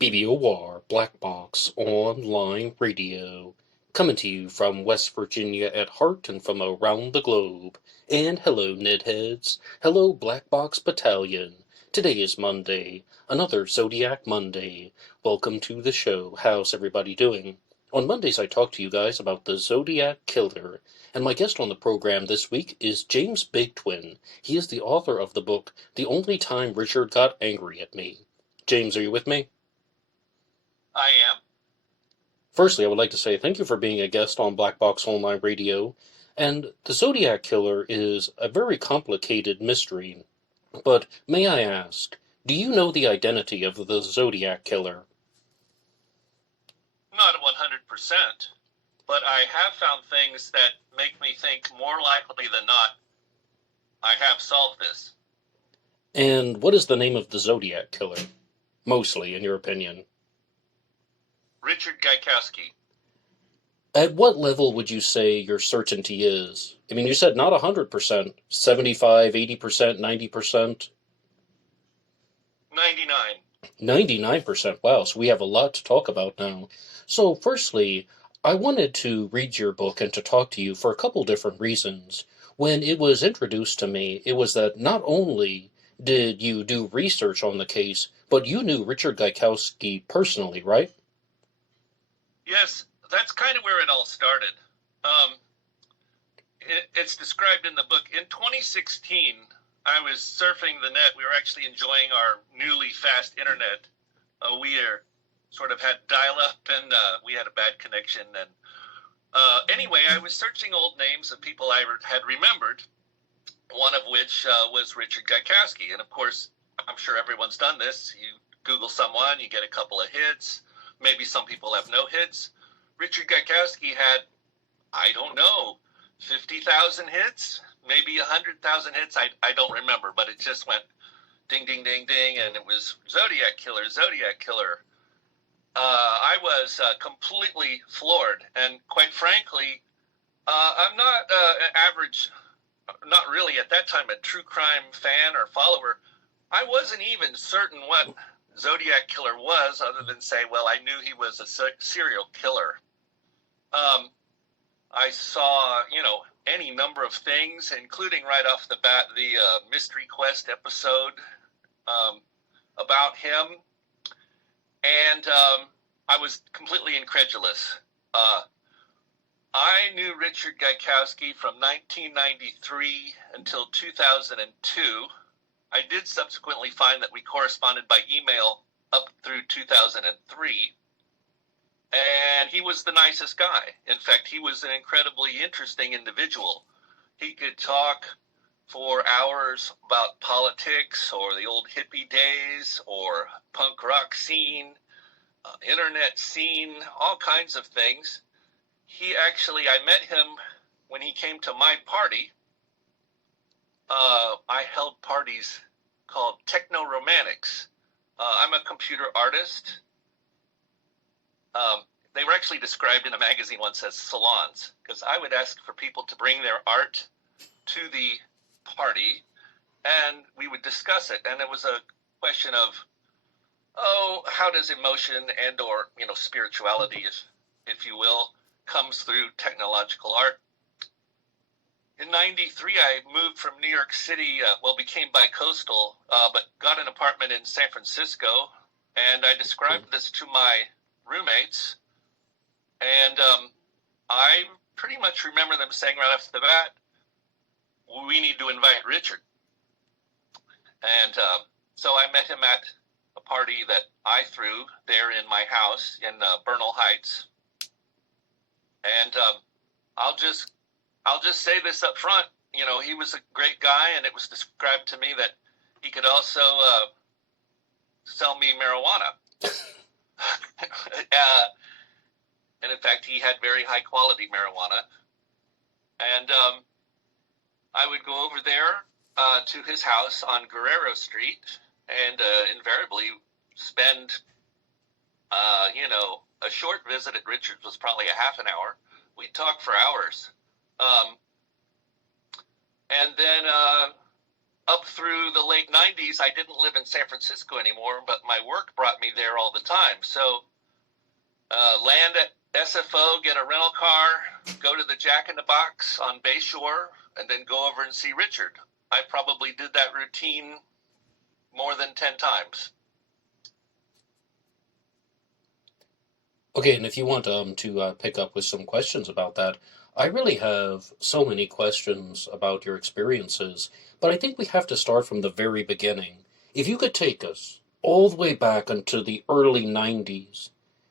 BBOR, Black Box Online Radio, coming to you from West Virginia at heart and from around the globe. And hello, Nedheads. Hello, Black Box Battalion. Today is Monday, another Zodiac Monday. Welcome to the show. How's everybody doing? On Mondays, I talk to you guys about the Zodiac Killer, and my guest on the program this week is James Bigtwin. He is the author of the book, The Only Time Richard Got Angry at Me. James, are you with me? I am. Firstly, I would like to say thank you for being a guest on Black Box Online Radio. And the Zodiac Killer is a very complicated mystery. But may I ask, do you know the identity of the Zodiac Killer? Not 100%, but I have found things that make me think more likely than not I have solved this. And what is the name of the Zodiac Killer? Mostly, in your opinion. Richard Gaikowski. At what level would you say your certainty is? I mean, you said not 100%, 75, 80%, 90%? 99. 99%. Wow, so we have a lot to talk about now. So, firstly, I wanted to read your book and to talk to you for a couple different reasons. When it was introduced to me, it was that not only did you do research on the case, but you knew Richard Gaikowski personally, right? Yes, that's kind of where it all started. It's described in the book. In 2016, I was surfing the net. We were actually enjoying our newly fast internet. We sort of had dial-up, and we had a bad connection. And anyway, I was searching old names of people I had remembered, one of which was Richard Gaikowski. And of course, I'm sure everyone's done this. You Google someone, you get a couple of hits. Maybe some people have no hits. Richard Gaikowski had, I don't know, 50,000 hits, maybe 100,000 hits. I don't remember, but it just went ding, ding, ding, ding, and it was Zodiac Killer, Zodiac Killer. I was completely floored, and quite frankly, I'm not an average, not really at that time, a true crime fan or follower. I wasn't even certain what Zodiac Killer was, other than say, well, I knew he was a serial killer. I saw, any number of things, including right off the bat the Mystery Quest episode about him, and I was completely incredulous. I knew Richard Gaikowski from 1993 until 2002. I did subsequently find that we corresponded by email up through 2003, and he was the nicest guy. In fact, he was an incredibly interesting individual. He could talk for hours about politics or the old hippie days or punk rock scene, internet scene, all kinds of things. I met him when he came to my party. I held parties called techno-romantics. I'm a computer artist. They were actually described in a magazine once as salons, because I would ask for people to bring their art to the party, and we would discuss it. And it was a question of, how does emotion and or spirituality, if you will, comes through technological art. In 93, I moved from New York City, became bi-coastal, but got an apartment in San Francisco, and I described this to my roommates, and I pretty much remember them saying right off the bat, we need to invite Richard. And so I met him at a party that I threw there in my house in Bernal Heights. And I'll just say this up front. He was a great guy, and it was described to me that he could also sell me marijuana. And in fact, he had very high quality marijuana. And I would go over there to his house on Guerrero Street and invariably spend, a short visit at Richard's was probably a half an hour. We'd talk for hours. And then up through the late 90s, I didn't live in San Francisco anymore, but my work brought me there all the time. So land at SFO, get a rental car, go to the Jack in the Box on Bayshore, and then go over and see Richard. I probably did that routine more than 10 times. Okay, and if you want to pick up with some questions about that, I really have so many questions about your experiences, but I think we have to start from the very beginning. If you could take us all the way back into the early 90s,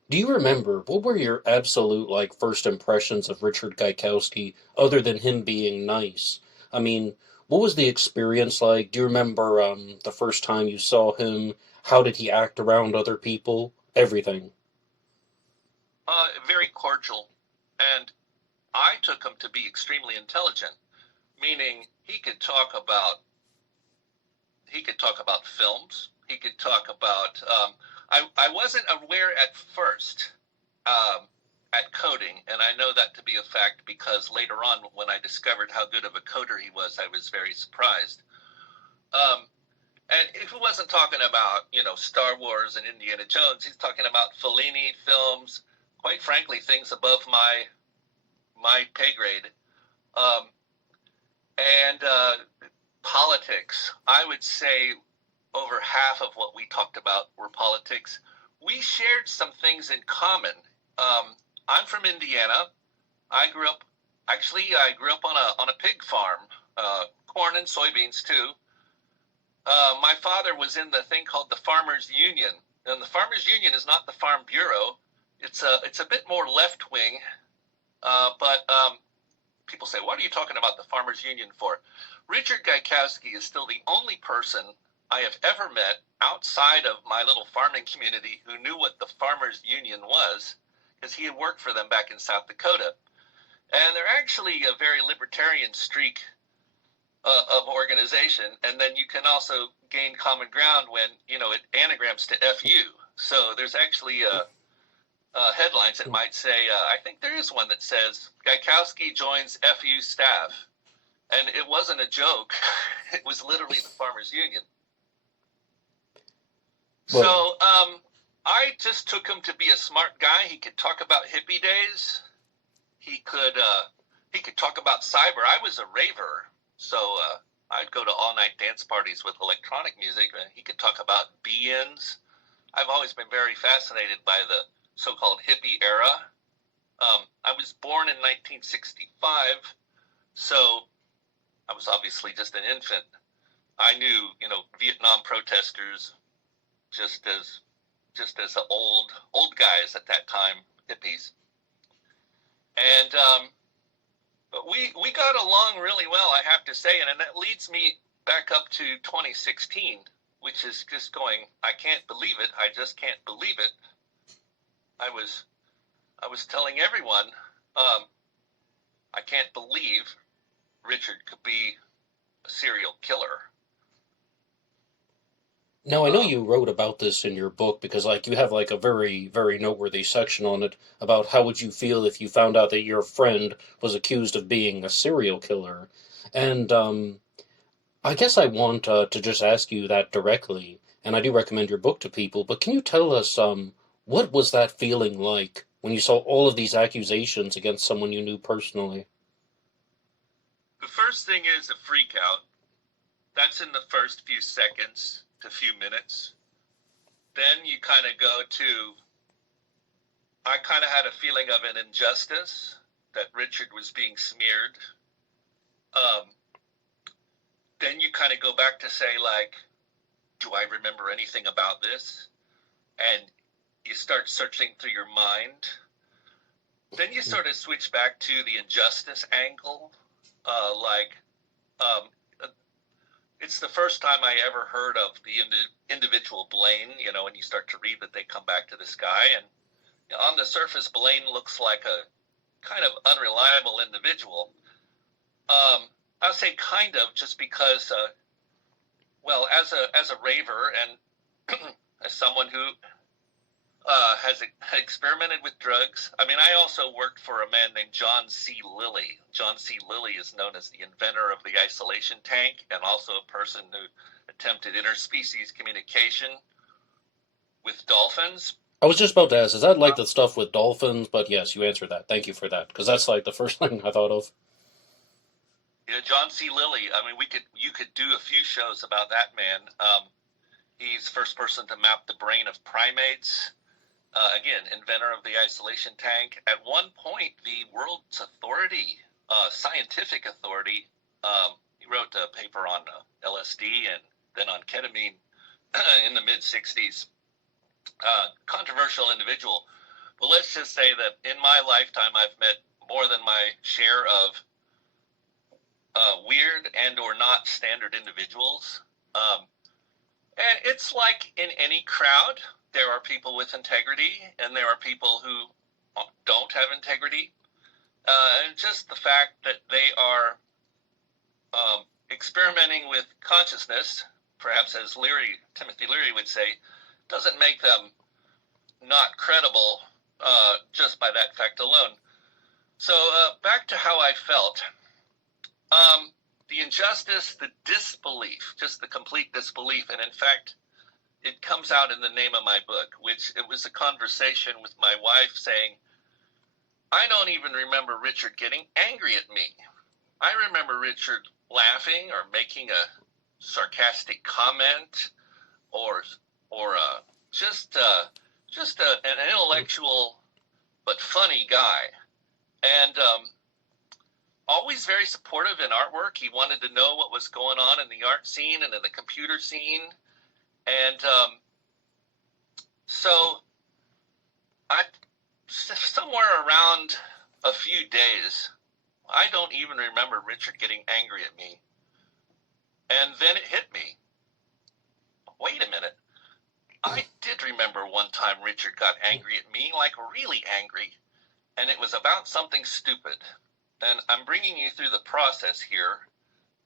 do you remember what were your absolute like first impressions of Richard Gaikowski other than him being nice? I mean, what was the experience like? Do you remember the first time you saw him? How did he act around other people? Everything. Very cordial, and I took him to be extremely intelligent, meaning he could talk about films. He could talk about. I wasn't aware at first at coding, and I know that to be a fact because later on, when I discovered how good of a coder he was, I was very surprised. And if he wasn't talking about Star Wars and Indiana Jones, he's talking about Fellini films. Quite frankly, things above my pay grade, and politics. I would say over half of what we talked about were politics. We shared some things in common. I'm from Indiana. I grew up on a pig farm, corn and soybeans too. My father was in the thing called the Farmers Union, and the Farmers Union is not the Farm Bureau. It's a bit more left wing, but people say, "What are you talking about the Farmers Union for?" Richard Gaikowski is still the only person I have ever met outside of my little farming community who knew what the Farmers Union was, because he had worked for them back in South Dakota, and they're actually a very libertarian streak of organization. And then you can also gain common ground when it anagrams to FU. So there's actually headlines that might say, I think there is one that says, Gaikowski joins FU staff. And it wasn't a joke. It was literally the Farmers Union. Well, So I just took him to be a smart guy. He could talk about hippie days. He could talk about cyber. I was a raver, so I'd go to all-night dance parties with electronic music. And he could talk about be-ins. I've always been very fascinated by the so-called hippie era. I was born in 1965, so I was obviously just an infant. I knew, Vietnam protesters just as the old guys at that time, hippies. And but we got along really well, I have to say, and that leads me back up to 2016, which is just going, I can't believe it. I just can't believe it. I was telling everyone, I can't believe Richard could be a serial killer. now I know you wrote about this in your book because you have a very, very noteworthy section on it about how would you feel if you found out that your friend was accused of being a serial killer. And I guess I want to just ask you that directly, and I do recommend your book to people, but can you tell us what was that feeling like when you saw all of these accusations against someone you knew personally? The first thing is a freak out. That's in the first few seconds to few minutes. Then you kind of go to, I kind of had a feeling of an injustice that Richard was being smeared. Then you kind of go back to say, do I remember anything about this? And you start searching through your mind. Then you sort of switch back to the injustice angle. It's the first time I ever heard of the individual Blaine, and you start to read that they come back to this guy. And on the surface, Blaine looks like a kind of unreliable individual. I'll say kind of just because, as a raver and as someone who has experimented with drugs. I mean, I also worked for a man named John C. Lilly. John C. Lilly is known as the inventor of the isolation tank and also a person who attempted interspecies communication with dolphins. I was just about to ask, is that like the stuff with dolphins? But yes, you answered that. Thank you for that, because that's like the first thing I thought of. Yeah, John C. Lilly. I mean, you could do a few shows about that man. He's the first person to map the brain of primates. Again, inventor of the isolation tank. At one point, the world's authority, scientific authority, he wrote a paper on LSD and then on ketamine in the mid-'60s. Controversial individual. But let's just say that in my lifetime, I've met more than my share of weird and or not standard individuals. And it's like in any crowd, there are people with integrity and there are people who don't have integrity. And just the fact that they are experimenting with consciousness, perhaps as Timothy Leary would say, doesn't make them not credible just by that fact alone. So back to how I felt. The injustice, the disbelief, just the complete disbelief. And in fact, it comes out in the name of my book, which it was a conversation with my wife saying, I don't even remember Richard getting angry at me. I remember Richard laughing or making a sarcastic comment or just an intellectual but funny guy. And always very supportive in artwork. He wanted to know what was going on in the art scene and in the computer scene. And so somewhere around a few days, I don't even remember Richard getting angry at me. And then it hit me. Wait a minute. I did remember one time Richard got angry at me, like really angry. And it was about something stupid. And I'm bringing you through the process here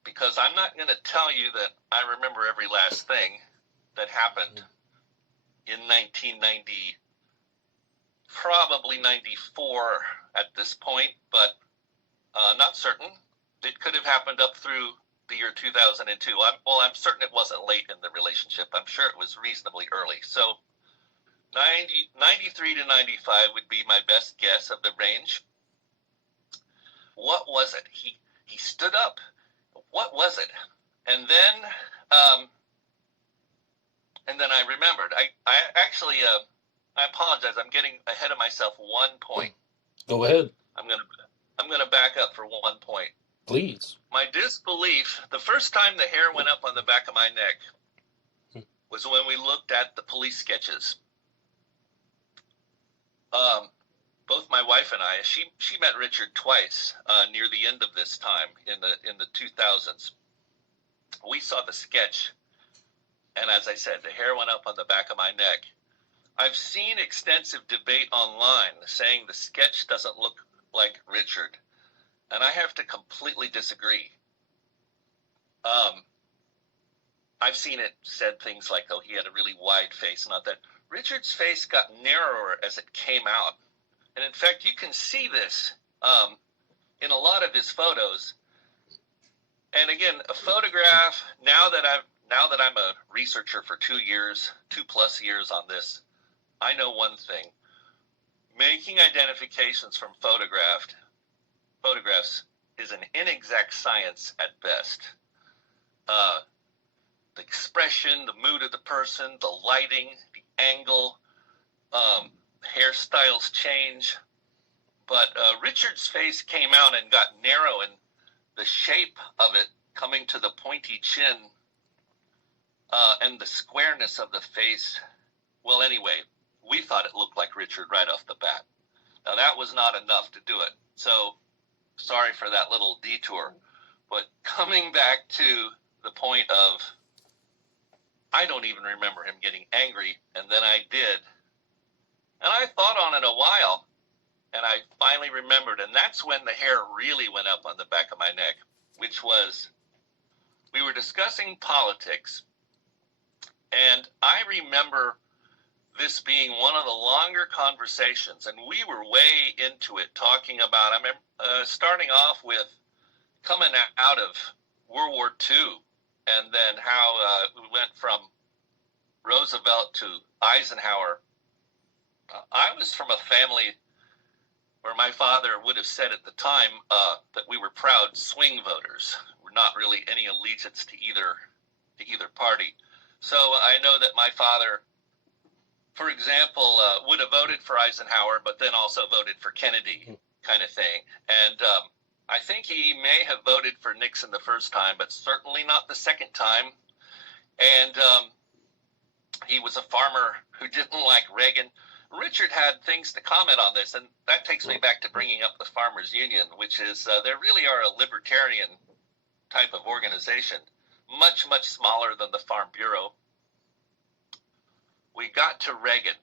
because I'm not going to tell you that I remember every last thing that happened in 1990, probably 94 at this point, but not certain. It could have happened up through the year 2002. I'm certain it wasn't late in the relationship. I'm sure it was reasonably early. So 93 to 95 would be my best guess of the range. What was it? He stood up. What was it? And then I remembered. I actually I apologize. I'm getting ahead of myself. 1 point. Go ahead. I'm gonna back up for 1 point. Please. My disbelief. The first time the hair went up on the back of my neck was when we looked at the police sketches. Both my wife and I, she met Richard twice near the end of this time in the 2000s. We saw the sketch, and as I said, the hair went up on the back of my neck. I've seen extensive debate online saying the sketch doesn't look like Richard, and I have to completely disagree. I've seen it said things like, oh, he had a really wide face, not that. Richard's face got narrower as it came out. And in fact, you can see this in a lot of his photos. And again, a photograph, now that I'm a researcher for 2 years, 2+ years on this, I know one thing. Making identifications from photographs is an inexact science at best. The expression, the mood of the person, the lighting, the angle, hairstyles change. But Richard's face came out and got narrow, and the shape of it coming to the pointy chin and the squareness of the face. Well, anyway, we thought it looked like Richard right off the bat. Now, that was not enough to do it. So, sorry for that little detour. But coming back to the point of, I don't even remember him getting angry, and then I did. And I thought on it a while, and I finally remembered, and that's when the hair really went up on the back of my neck, which was, we were discussing politics, and I remember this being one of the longer conversations, and we were way into it, talking about, I remember starting off with coming out of World War II, and then how we went from Roosevelt to Eisenhower. I was from a family where my father would have said at the time that we were proud swing voters. We're not really any allegiance to either party. So I know that my father, for example, would have voted for Eisenhower, but then also voted for Kennedy, kind of thing. And I think he may have voted for Nixon the first time, but certainly not the second time. And he was a farmer who didn't like Reagan. Richard had things to comment on this, and that takes me back to bringing up the Farmers Union, which is, they really are a libertarian type of organization, much, much smaller than the Farm Bureau. We got to Reagan,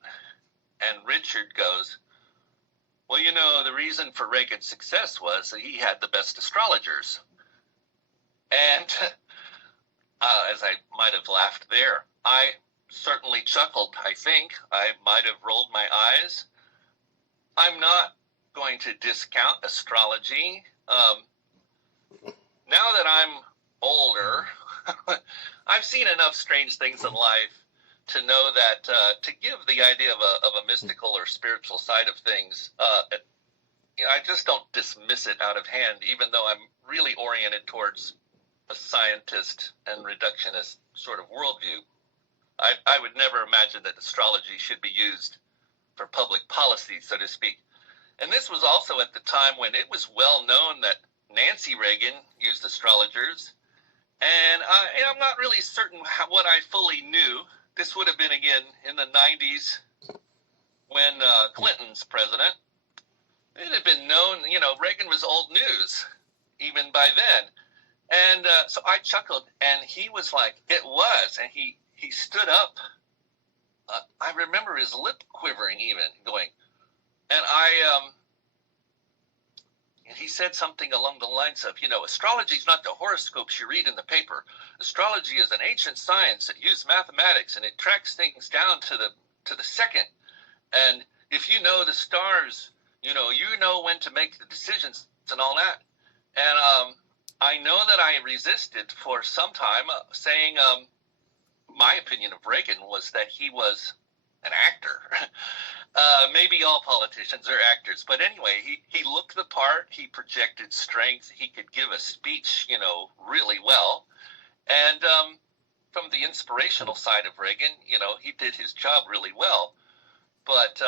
and Richard goes, well, you know, the reason for Reagan's success was that he had the best astrologers. And as I might have laughed there, I certainly chuckled, I think. I might have rolled my eyes. I'm not going to discount astrology. Now that I'm older, I've seen enough strange things in life to know that to give the idea of a mystical or spiritual side of things, I just don't dismiss it out of hand, even though I'm really oriented towards a scientist and reductionist sort of worldview. I would never imagine that astrology should be used for public policy, so to speak. And this was also at the time when it was well known that Nancy Reagan used astrologers. And I'm not really certain what I fully knew. This would have been, again, in the 90s when Clinton's president. It had been known, Reagan was old news even by then. And so I chuckled, and he was like, it was. And he stood up. I remember his lip quivering even, going, and and he said something along the lines of, astrology is not the horoscopes you read in the paper. Astrology is an ancient science that used mathematics, and it tracks things down to the second. And if you know the stars, you know when to make the decisions and all that. And I know that I resisted for some time, saying my opinion of Reagan was that he was an actor. Maybe all politicians are actors, but anyway, he looked the part. He projected strength. He could give a speech, really well. And from the inspirational side of Reagan, he did his job really well. But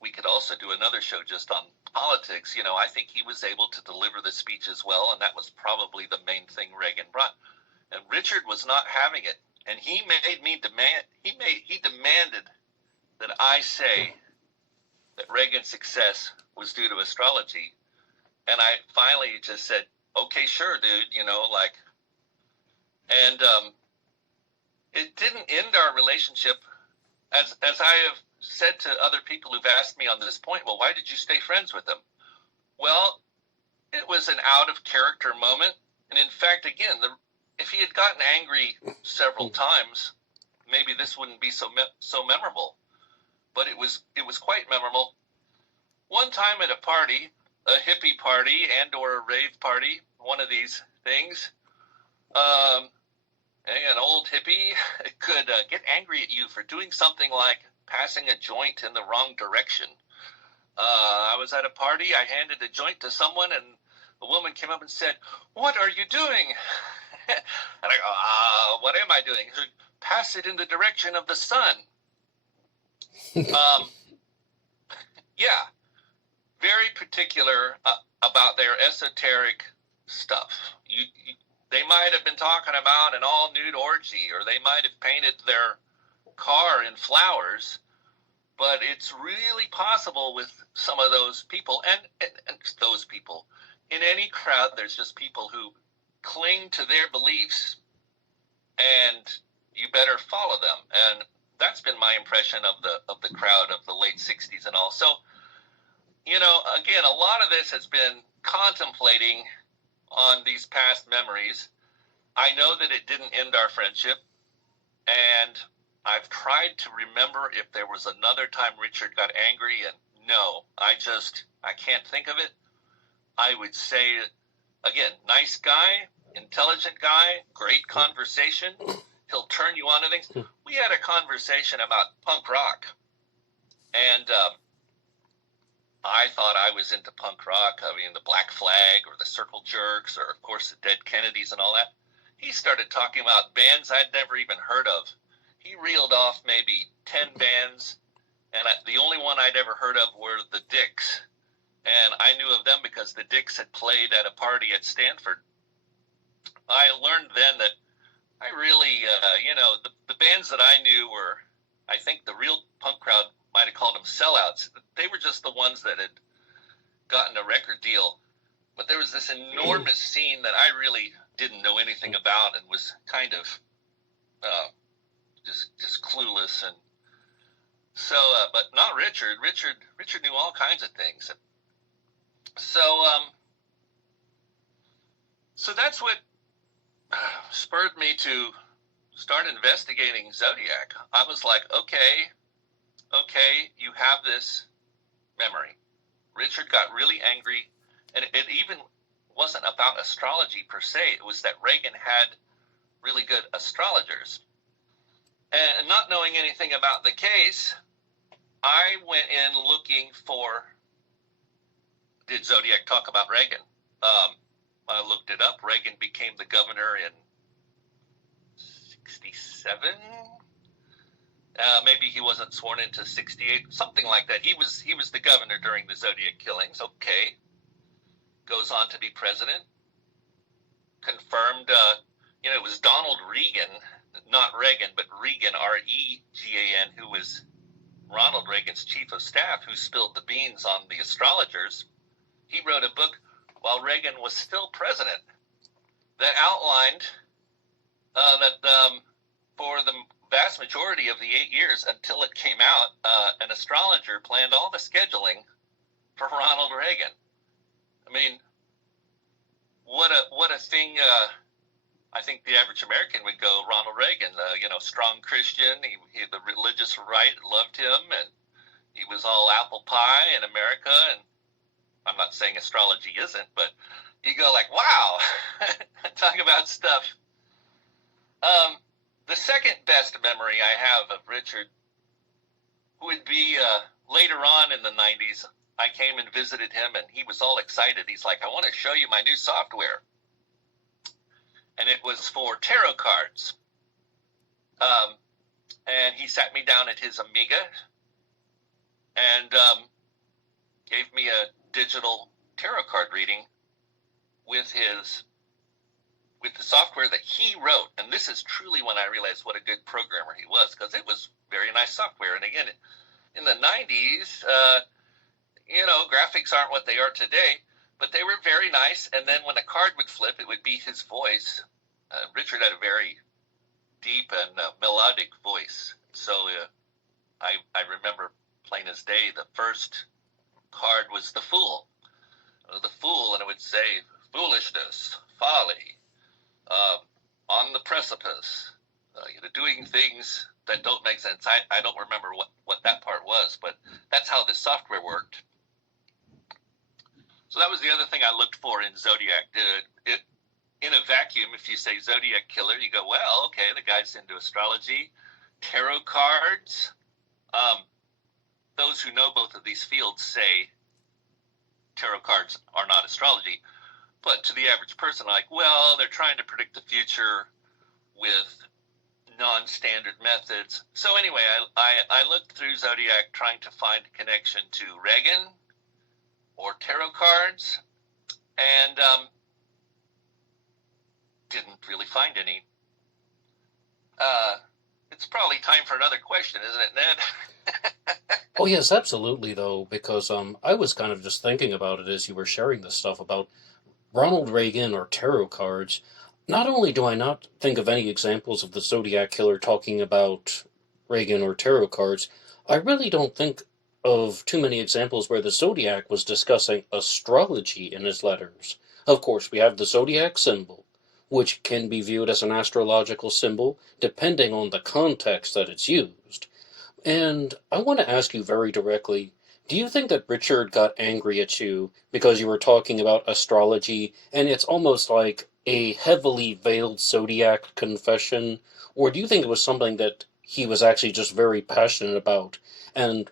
we could also do another show just on politics. I think he was able to deliver the speech as well, and that was probably the main thing Reagan brought. And Richard was not having it, and he demanded that I say that Reagan's success was due to astrology. And I finally just said, okay, sure, dude, and it didn't end our relationship. As I have said to other people who've asked me on this point, well, why did you stay friends with him? Well, it was an out of character moment. And in fact, again, if he had gotten angry several times, maybe this wouldn't be so memorable. But it was quite memorable. One time at a party, a hippie party and or a rave party, one of these things, an old hippie could get angry at you for doing something like passing a joint in the wrong direction. I was at a party, I handed a joint to someone, and a woman came up and said, "What are you doing?" And I go, what am I doing? She said, "Pass it in the direction of the sun." Yeah, very particular about their esoteric stuff. They might have been talking about an all-nude orgy, or they might have painted their car in flowers, but it's really possible with some of those people, and those people. In any crowd, there's just people who cling to their beliefs, and you better follow them. And that's been my impression of the crowd of the late 60s and all. So, again, a lot of this has been contemplating on these past memories. I know that it didn't end our friendship, and I've tried to remember if there was another time Richard got angry, and no, I can't think of it. I would say, again, nice guy, intelligent guy, great conversation. He'll turn you on to things. We had a conversation about punk rock, and I thought I was into punk rock. I mean, the Black Flag or the Circle Jerks or, of course, the Dead Kennedys and all that. He started talking about bands I'd never even heard of. He reeled off maybe 10 bands, and the only one I'd ever heard of were the Dicks. And I knew of them because the Dicks had played at a party at Stanford. I learned then that I really, the bands that I knew were, I think the real punk crowd might have called them sellouts. They were just the ones that had gotten a record deal. But there was this enormous scene that I really didn't know anything about and was kind of just clueless. And so, but not Richard. Richard knew all kinds of things. So that's what spurred me to start investigating Zodiac. I was like, okay, you have this memory. Richard got really angry, and it even wasn't about astrology per se. It was that Reagan had really good astrologers. And not knowing anything about the case, I went in looking for, did Zodiac talk about Reagan? I looked it up. Reagan became the governor in 67. Maybe he wasn't sworn into 68, something like that. He was the governor during the Zodiac killings. Okay. Goes on to be president. Confirmed, it was Donald Regan, not Reagan, but Regan, R-E-G-A-N, who was Ronald Reagan's chief of staff, who spilled the beans on the astrologers. He wrote a book while Reagan was still president that outlined that for the vast majority of the 8 years until it came out, an astrologer planned all the scheduling for Ronald Reagan. I mean, what a thing. I think the average American would go, Ronald Reagan, strong Christian. He the religious right loved him, and he was all apple pie in America. And I'm not saying astrology isn't, but you go like, wow, talk about stuff. The second best memory I have of Richard would be later on in the 90s. I came and visited him, and he was all excited. He's like, I want to show you my new software. And it was for tarot cards. And he sat me down at his Amiga and gave me a digital tarot card reading with the software that he wrote. And this is truly when I realized what a good programmer he was, because it was very nice software. And again, in the 90s, graphics aren't what they are today, but they were very nice. And then when a card would flip, it would be his voice. Richard had a very deep and melodic voice. So I remember plain as day, the first card was the Fool. The Fool, and it would say, foolishness, folly, on the precipice, doing things that don't make sense. I don't remember what that part was, but that's how this software worked. So that was the other thing I looked for in Zodiac. It in a vacuum, if you say Zodiac killer, you go, well, okay, the guy's into astrology, tarot cards. Those who know both of these fields say tarot cards are not astrology. But to the average person, like, well, they're trying to predict the future with non-standard methods. So anyway, I looked through Zodiac trying to find a connection to Reagan or tarot cards, and didn't really find any. It's probably time for another question, isn't it, Ned? Oh, yes, absolutely, though, because I was kind of just thinking about it as you were sharing this stuff about Ronald Reagan or tarot cards. Not only do I not think of any examples of the Zodiac killer talking about Reagan or tarot cards, I really don't think of too many examples where the Zodiac was discussing astrology in his letters. Of course, we have the Zodiac symbol, which can be viewed as an astrological symbol, depending on the context that it's used. And I want to ask you very directly, do you think that Richard got angry at you because you were talking about astrology and it's almost like a heavily veiled zodiac confession? Or do you think it was something that he was actually just very passionate about? And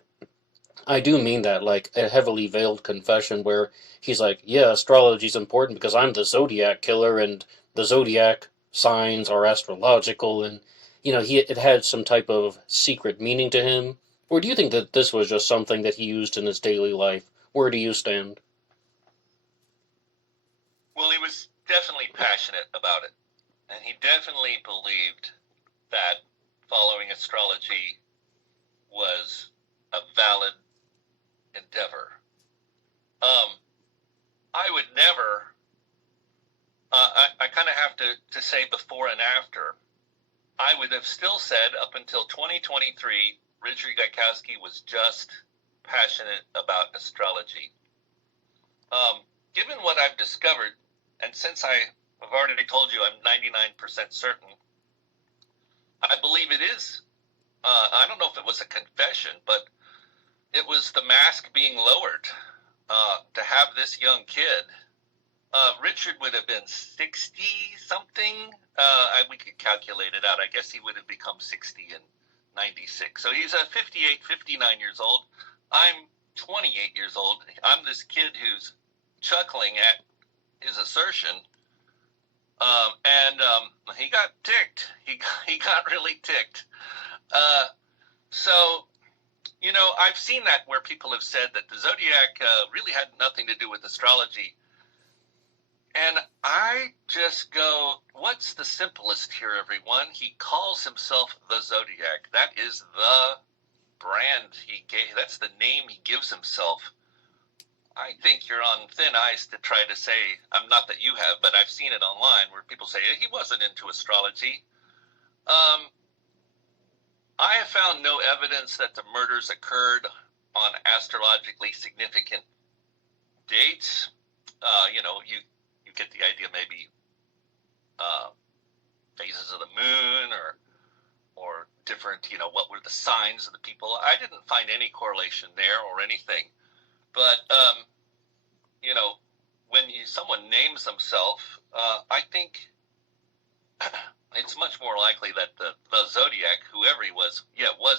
I do mean that, like a heavily veiled confession where he's like, yeah, astrology's important because I'm the zodiac killer and the zodiac signs are astrological and it had some type of secret meaning to him? Or do you think that this was just something that he used in his daily life? Where do you stand? Well, he was definitely passionate about it, and he definitely believed that following astrology was a valid endeavor. I would never, I kind of have to say before and after, I would have still said up until 2023, Richard Gaikowski was just passionate about astrology. Given what I've discovered, and since I've already told you I'm 99% certain, I believe it is. I don't know if it was a confession, but it was the mask being lowered to have this young kid. Richard would have been 60-something. We could calculate it out. I guess he would have become 60 in 96. So he's 58, 59 years old. I'm 28 years old. I'm this kid who's chuckling at his assertion. And he got ticked. He got really ticked. So, I've seen that where people have said that the zodiac really had nothing to do with astrology. And I just go, what's the simplest here, everyone? He calls himself the Zodiac. That is the brand he gave. That's the name he gives himself. I think you're on thin ice to try to say, I'm not that you have, but I've seen it online where people say he wasn't into astrology. I have found no evidence that the murders occurred on astrologically significant dates. You get the idea, maybe phases of the moon or different, what were the signs of the people. I didn't find any correlation there or anything. But, when someone names themselves, I think it's much more likely that the Zodiac, whoever he was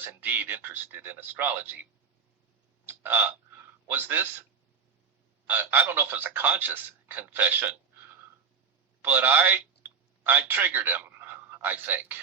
indeed interested in astrology. Was this, I don't know if it's a conscious confession, but I triggered him, I think.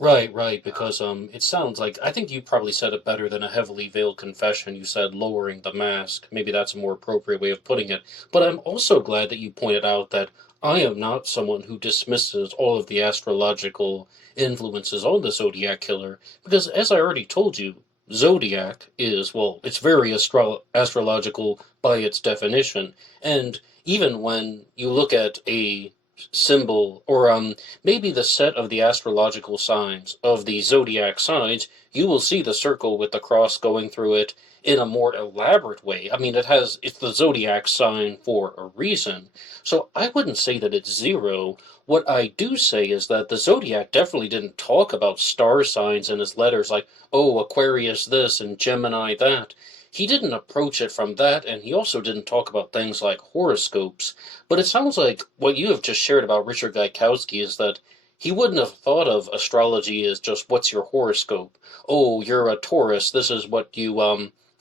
Right, because it sounds like I think you probably said it better than a heavily veiled confession. You said lowering the mask. Maybe that's a more appropriate way of putting it. But I'm also glad that you pointed out that I am not someone who dismisses all of the astrological influences on the Zodiac killer, because as I already told you, Zodiac is, well, it's very astrological by its definition. And even when you look at a symbol or maybe the set of the astrological signs of the zodiac signs, you will see the circle with the cross going through it in a more elaborate way. I mean, it's the zodiac sign for a reason. So I wouldn't say that it's zero. What I do say is that the zodiac definitely didn't talk about star signs in his letters like, oh, Aquarius this and Gemini that. He didn't approach it from that, and he also didn't talk about things like horoscopes. But it sounds like what you have just shared about Richard Gaikowski is that he wouldn't have thought of astrology as just what's your horoscope. Oh, you're a Taurus. This is what you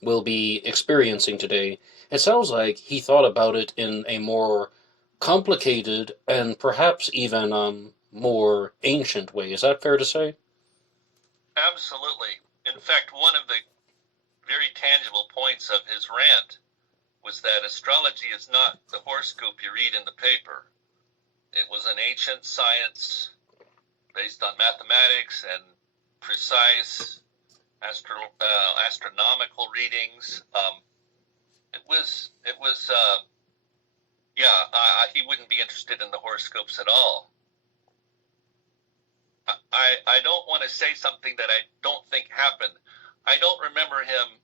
will be experiencing today. It sounds like he thought about it in a more complicated and perhaps even more ancient way. Is that fair to say? Absolutely. In fact, one of the very tangible points of his rant was that astrology is not the horoscope you read in the paper. It was an ancient science based on mathematics and precise astronomical readings. He wouldn't be interested in the horoscopes at all. I don't want to say something that I don't think happened. I don't remember him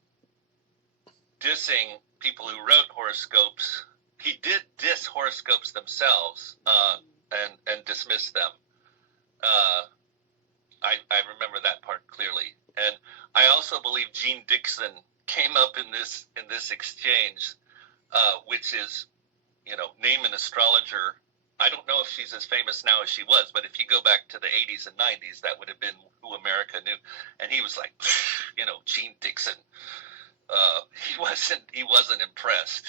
dissing people who wrote horoscopes. he did diss horoscopes themselves and dismiss them. I remember that part clearly, and I also believe Jean Dixon came up in this exchange, which is, name an astrologer. I don't know if she's as famous now as she was, but if you go back to the 80s and 90s, that would have been who America knew. And he was like, Jean Dixon. He wasn't impressed.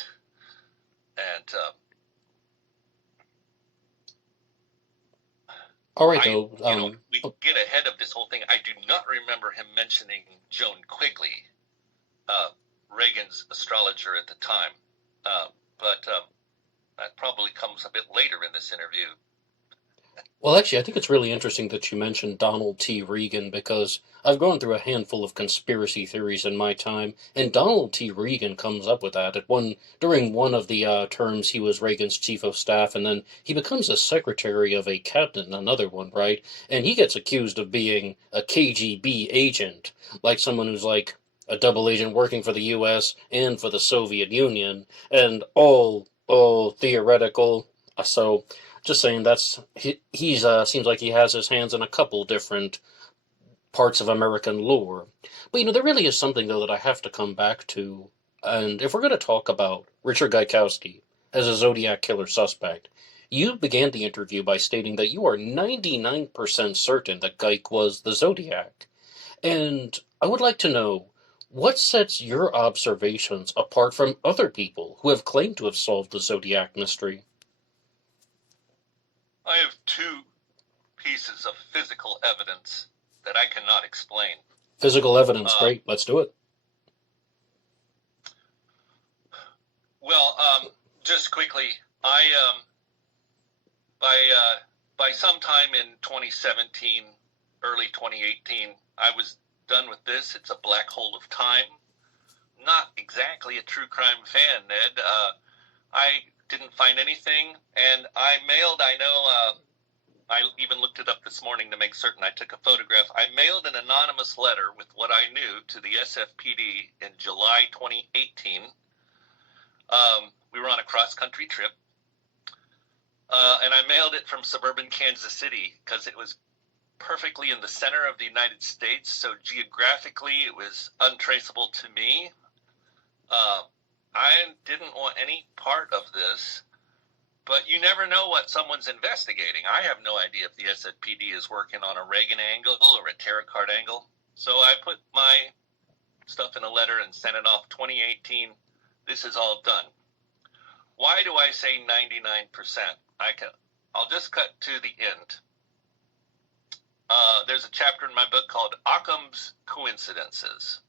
And all right, though. We get ahead of this whole thing. I do not remember him mentioning Joan Quigley, Reagan's astrologer at the time, but that probably comes a bit later in this interview. Well, actually, I think it's really interesting that you mentioned Donald T. Regan, because I've gone through a handful of conspiracy theories in my time, and Donald T. Regan comes up with that. During one of the terms, he was Reagan's chief of staff, and then he becomes a secretary of a cabinet in another one, right? And he gets accused of being a KGB agent, like someone who's like a double agent working for the U.S. and for the Soviet Union, and all theoretical. So, just saying, he's seems like he has his hands in a couple different parts of American lore. But there really is something though that I have to come back to, and if we're going to talk about Richard Gaikowski as a Zodiac killer suspect, you began the interview by stating that you are 99% certain that Geik was the Zodiac, and I would like to know what sets your observations apart from other people who have claimed to have solved the Zodiac mystery. I have two pieces of physical evidence that I cannot explain. Physical evidence, great. Let's do it. Well, just quickly, by sometime in 2017, early 2018, I was done with this. It's a black hole of time. Not exactly a true crime fan, Ned. I didn't find anything, and I even looked it up this morning to make certain. I took a photograph. I mailed an anonymous letter with what I knew to the SFPD in July 2018. We were on a cross-country trip, and I mailed it from suburban Kansas City because it was perfectly in the center of the United States, so geographically it was untraceable to me. I didn't want any part of this, but you never know what someone's investigating. I have no idea if the SFPD is working on a Reagan angle or a tarot card angle. So I put my stuff in a letter and sent it off 2018. This is all done. Why do I say 99%? I'll just cut to the end. There's a chapter in my book called Occam's Coincidences.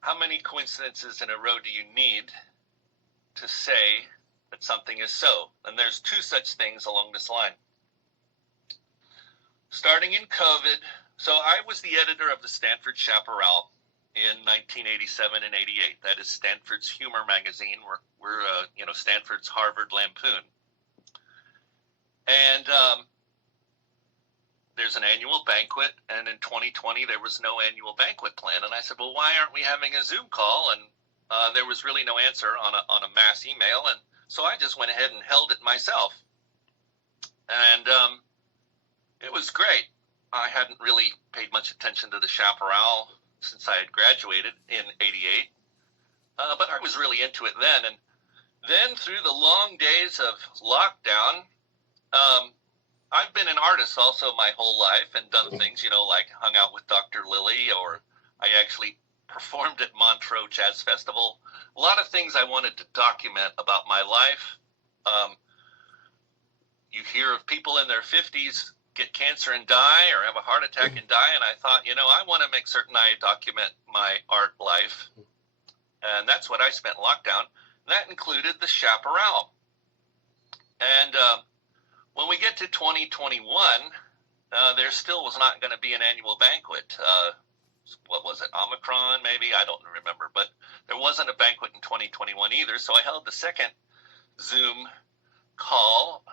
How many coincidences in a row do you need to say that something is so? And there's two such things along this line. Starting in COVID, so I was the editor of the Stanford Chaparral in 1987 and 88. That is Stanford's humor magazine. We're Stanford's Harvard Lampoon. And there's an annual banquet, and in 2020 there was no annual banquet plan. And I said, well, why aren't we having a Zoom call? And there was really no answer on a mass email, and so I just went ahead and held it myself. And it was great. I hadn't really paid much attention to the Chaparral since I had graduated in 88, but I was really into it then. And then through the long days of lockdown, I've been an artist also my whole life and done things, like hung out with Dr. Lily, or I actually performed at Montreux Jazz Festival. A lot of things I wanted to document about my life. You hear of people in their 50s get cancer and die, or have a heart attack and die, and I thought, I want to make certain I document my art life. And that's what I spent lockdown. And that included the Chaparral. And when we get to 2021, there still was not going to be an annual banquet. What was it, Omicron maybe? I don't remember. But there wasn't a banquet in 2021 either, so I held the second Zoom call.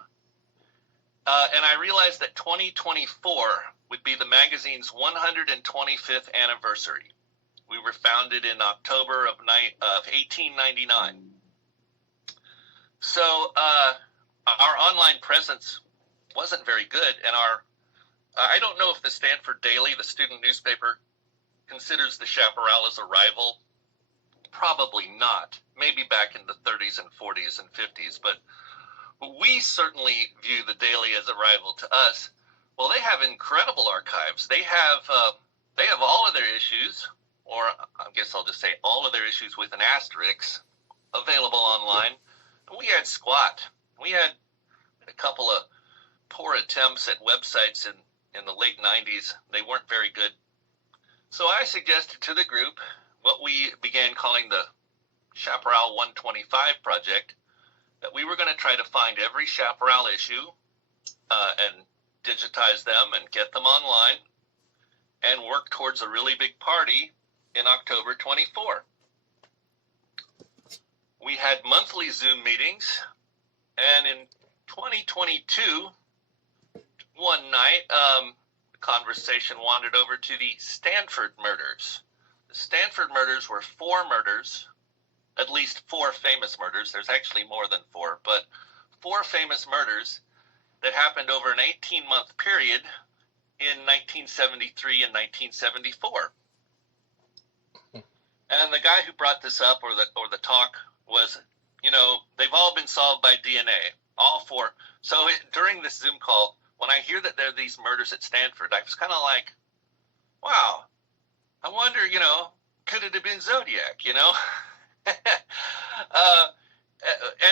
And I realized that 2024 would be the magazine's 125th anniversary. We were founded in October of 1899. So our online presence wasn't very good, and I don't know if the Stanford Daily, the student newspaper, considers the Chaparral as a rival. Probably not. Maybe back in the 30s and 40s and 50s, but we certainly view the Daily as a rival to us. Well, they have incredible archives. They have all of their issues, or I guess I'll just say all of their issues with an asterisk, available online. We had squat. We had a couple of poor attempts at websites in the late 90s. They weren't very good. So I suggested to the group what we began calling the Chaparral 125 project, that we were going to try to find every Chaparral issue and digitize them and get them online and work towards a really big party in October 24. We had monthly Zoom meetings, and in 2022, one night, the conversation wandered over to the Stanford murders. The Stanford murders were 4 murders, at least 4 famous murders. There's actually more than 4, but 4 famous murders that happened over an 18-month period in 1973 and 1974. And the guy who brought this up, or the talk, was, they've all been solved by DNA, all 4. So during this Zoom call, when I hear that there are these murders at Stanford, I was kind of like, wow, I wonder, could it have been Zodiac, and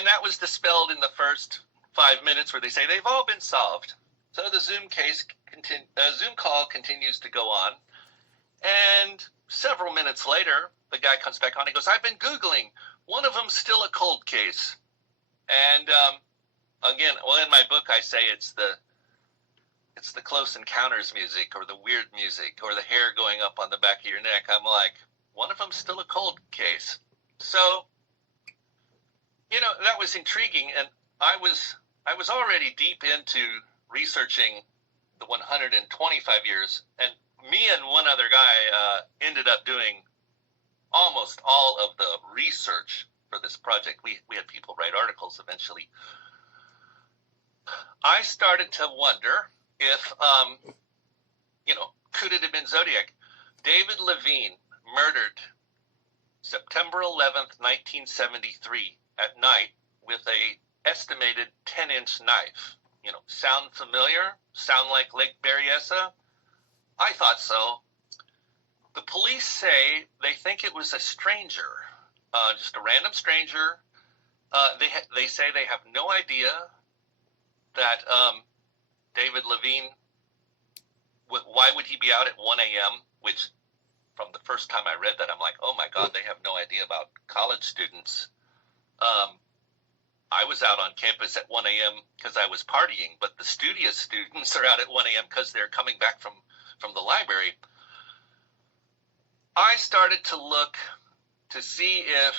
that was dispelled in the first 5 minutes where they say they've all been solved. So the Zoom call continues to go on, and several minutes later, the guy comes back on. He goes, "I've been Googling. One of them's still a cold case." And again, well, in my book, I say it's the close encounters music, or the weird music, or the hair going up on the back of your neck. I'm like, one of them's still a cold case. So, that was intriguing, and I was already deep into researching the 125 years, and me and one other guy ended up doing almost all of the research for this project. We had people write articles eventually. I started to wonder if, could it have been Zodiac? David Levine murdered September 11th, 1973 at night with a estimated 10-inch knife. Sound familiar? Sound like Lake Berryessa? I thought so. The police say they think it was a stranger, just a random stranger. They say they have no idea that David Levine, why would he be out at 1 a.m., which from the first time I read that, I'm like, oh my God, they have no idea about college students. I was out on campus at 1 a.m. because I was partying, but the studious students are out at 1 a.m. because they're coming back from the library. I started to look to see if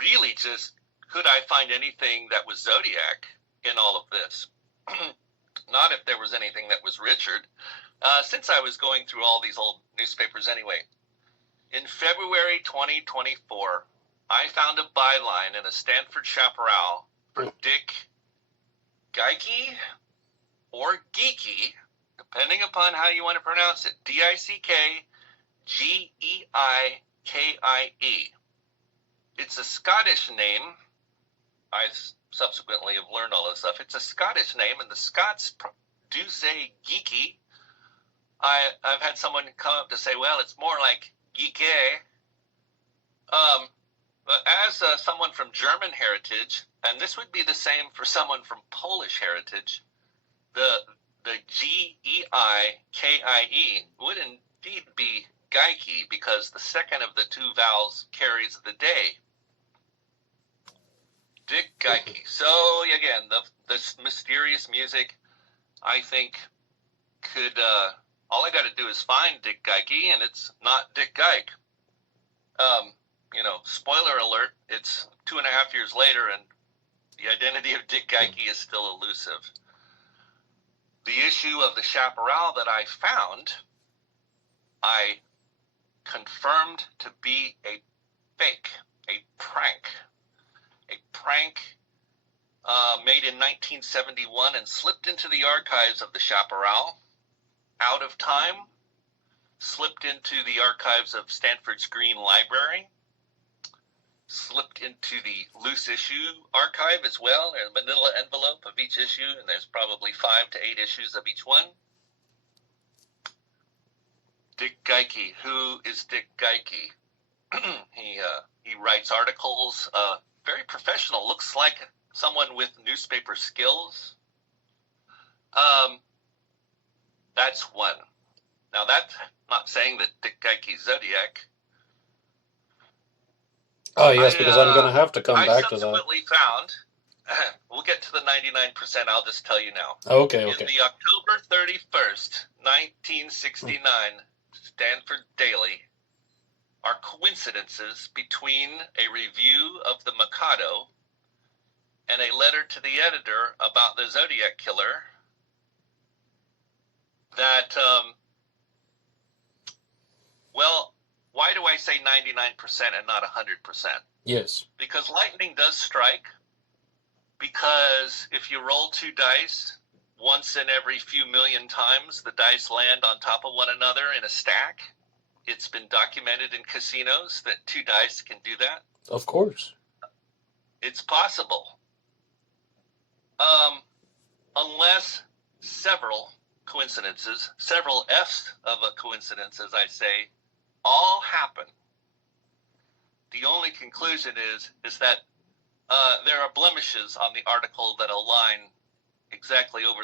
really just could I find anything that was Zodiac in all of this. Not if there was anything that was Richard, since I was going through all these old newspapers anyway. In February 2024, I found a byline in a Stanford Chaparral for Dick Giky, or Geeky, depending upon how you want to pronounce it, Dickgeike. It's a Scottish name. I subsequently have learned all this stuff. It's a Scottish name, and the Scots do say geeky. I've had someone come up to say, well, it's more like geeke. As someone from German heritage, and this would be the same for someone from Polish heritage, the Geike would indeed be Geiky, because the second of the 2 vowels carries the day. Dick Giky. So again, this mysterious music, I think, could all I got to do is find Dick Giky, and it's not Dick Gyke. Spoiler alert, it's 2.5 years later, and the identity of Dick Giky is still elusive. The issue of the Chaparral that I found, I confirmed to be a fake, a prank. a prank made in 1971 and slipped into the archives of the Chaparral. Out of Time slipped into the archives of Stanford's Green Library. Slipped into the loose issue archive as well, a manila envelope of each issue, and there's probably 5 to 8 issues of each one. Dick Giky. Who is Dick Giky? He writes articles, very professional, looks like someone with newspaper skills. That's one. Now, that's not saying that Dick Giky's Zodiac. Oh, yes, because I'm going to have to come back to that. I subsequently found, we'll get to the 99%, I'll just tell you now. Okay. In the October 31st, 1969 Stanford Daily are coincidences between a review of the Mikado and a letter to the editor about the Zodiac killer that, why do I say 99% and not 100%? Yes. Because lightning does strike. Because if you roll 2 dice, once in every few million times, the dice land on top of one another in a stack. It's been documented in casinos that 2 dice can do that. Of course. It's possible. Unless several coincidences, several F's of a coincidence, as I say, all happen. The only conclusion is that there are blemishes on the article that align exactly over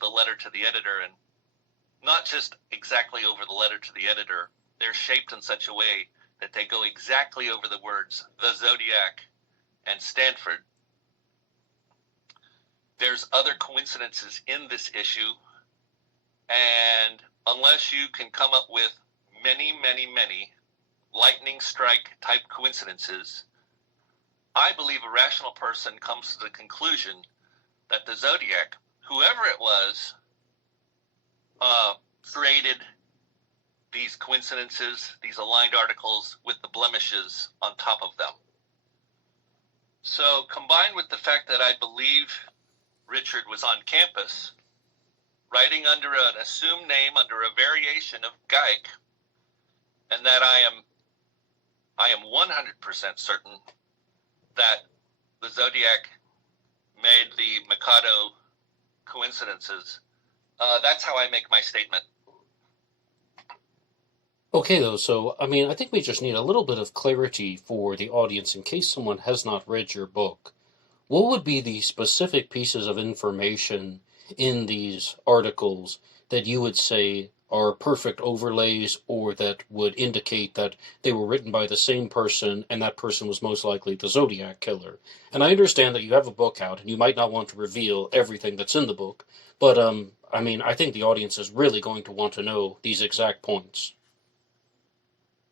the letter to the editor, and not just exactly over the letter to the editor. They're shaped in such a way that they go exactly over the words the Zodiac and Stanford. There's other coincidences in this issue, and unless you can come up with many, many, many lightning strike type coincidences, I believe a rational person comes to the conclusion that the Zodiac, whoever it was, created these coincidences, these aligned articles with the blemishes on top of them. So combined with the fact that I believe Richard was on campus, writing under an assumed name, under a variation of Gyke, and that I am 100% certain that the Zodiac made the Mikado coincidences. That's how I make my statement. Okay, though, so, I mean, I think we just need a little bit of clarity for the audience in case someone has not read your book. What would be the specific pieces of information in these articles that you would say are perfect overlays, or that would indicate that they were written by the same person and that person was most likely the Zodiac killer? And I understand that you have a book out and you might not want to reveal everything that's in the book, but I mean, I think the audience is really going to want to know these exact points.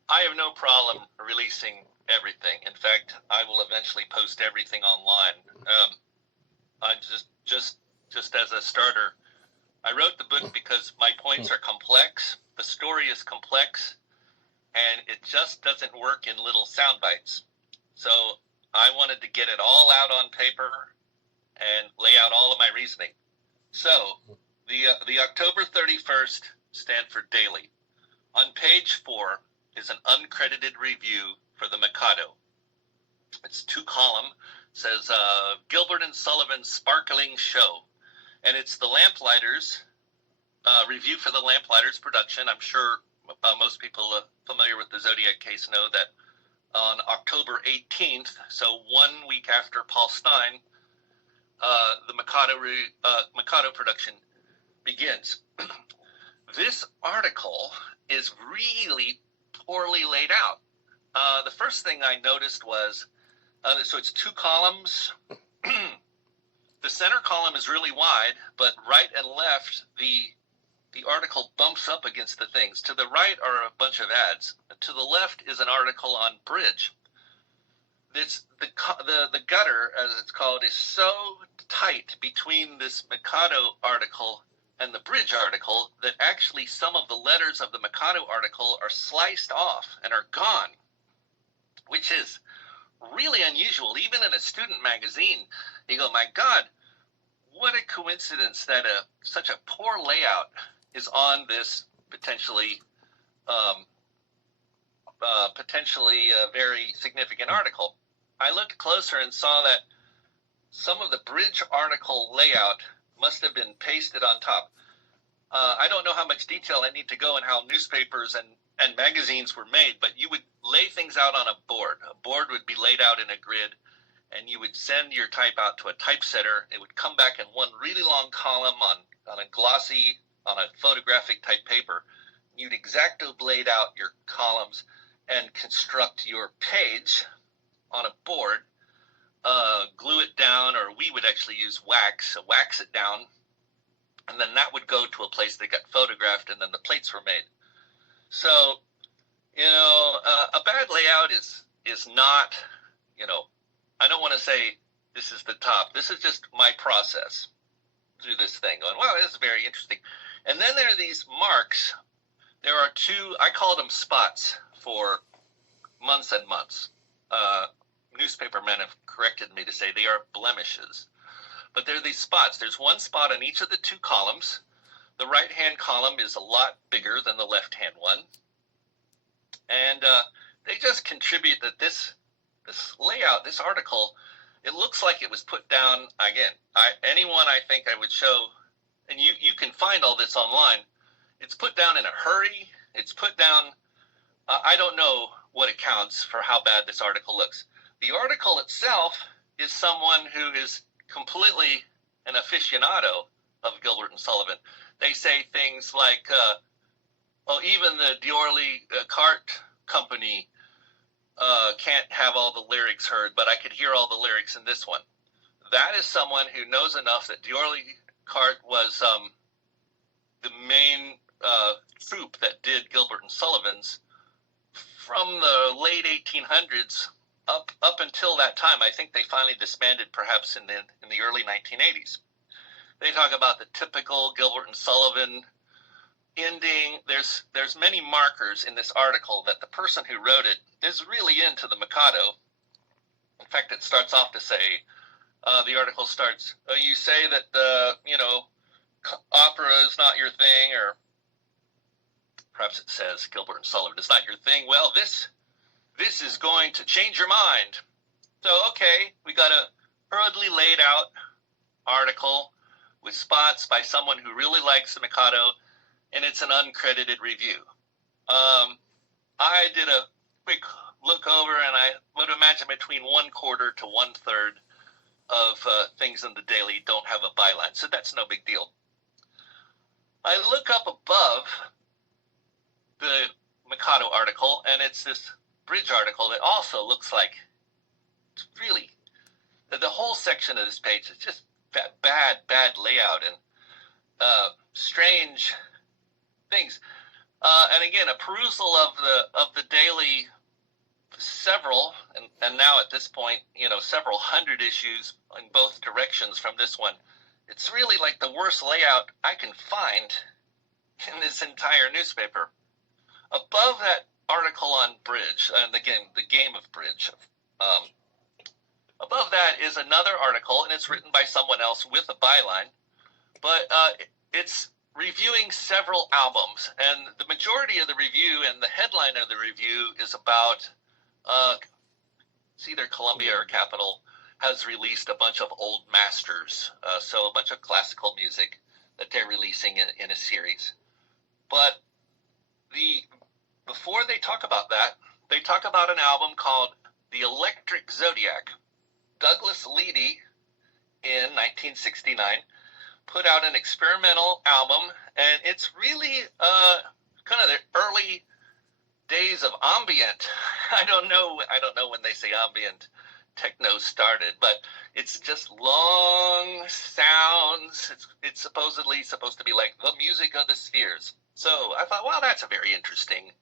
I have no problem releasing everything. In fact, I will eventually post everything online. I just as a starter, I wrote the book because my points are complex. The story is complex, and it just doesn't work in little sound bites. So I wanted to get it all out on paper and lay out all of my reasoning. So the October 31st Stanford Daily. On page 4 is an uncredited review for the Mikado. It's 2-column, says Gilbert and Sullivan's Sparkling Show. And it's the Lamplighters, review for the Lamplighters production. I'm sure most people familiar with the Zodiac case know that on October 18th, so 1 week after Paul Stein, the Mikado production begins. This article is really poorly laid out. The first thing I noticed was, so it's 2 columns. The center column is really wide, but right and left, the article bumps up against the things. To the right are a bunch of ads. To the left is an article on bridge. The gutter, as it's called, is so tight between this Mikado article and the bridge article that actually some of the letters of the Mikado article are sliced off and are gone, which is really unusual. Even in a student magazine, you go, my God, what a coincidence that such a poor layout is on this potentially very significant article. I looked closer and saw that some of the bridge article layout must have been pasted on top. I don't know how much detail I need to go in how newspapers and magazines were made, but you would lay things out on a board. A board would be laid out in a grid, and you would send your type out to a typesetter. It would come back in one really long column on a photographic type paper. You'd exactly laid out your columns and construct your page on a board, glue it down, or we would actually use wax it down, and then that would go to a place that got photographed, and then the plates were made. So, a bad layout is not, I don't want to say this is the top. This is just my process through this thing, going, wow, this is very interesting. And then there are these marks. There are two, I called them spots for months and months. Newspaper men have corrected me to say they are blemishes. But there are these spots. There's one spot on each of the two columns. The right-hand column is a lot bigger than the left-hand one. And they just contribute that this layout, this article, it looks like it was put down, again, anyone I think I would show, and you can find all this online, it's put down in a hurry. It's put down, I don't know what accounts for how bad this article looks. The article itself is someone who is completely an aficionado of Gilbert and Sullivan. They say things like, even the Diorly cart company can't have all the lyrics heard, but I could hear all the lyrics in this one. That is someone who knows enough that Diorly cart was the main troupe that did Gilbert and Sullivan's from the late 1800s up until that time. I think they finally disbanded perhaps in the early 1980s. They talk about the typical Gilbert and Sullivan ending. There's many markers in this article that the person who wrote it is really into the Mikado. In fact, it starts off to say, the article starts, you say that, opera is not your thing, or perhaps it says Gilbert and Sullivan is not your thing. Well, this is going to change your mind. So, okay, we got a hurriedly laid out article with spots by someone who really likes the Mikado, and it's an uncredited review. I did a quick look over, and I would imagine between 1/4 to 1/3 of things in the daily don't have a byline, so that's no big deal. I look up above the Mikado article, and it's this bridge article that also looks like, it's really, the whole section of this page is just bad layout and strange things. And again, a perusal of the daily, several, and now at this point, several hundred issues in both directions from this one. It's really like the worst layout I can find in this entire newspaper. Above that article on bridge, and again, the game of bridge, above that is another article, and it's written by someone else with a byline, but it's reviewing several albums, and the majority of the review and the headline of the review is about, it's either Columbia or Capitol has released a bunch of old masters, so a bunch of classical music that they're releasing in a series. But before they talk about that, they talk about an album called The Electric Zodiac. Douglas Leedy, in 1969, put out an experimental album, and it's really kind of the early days of ambient. I don't know when they say ambient techno started, but it's just long sounds. It's supposedly supposed to be like the music of the spheres. So I thought, well, that's a very interesting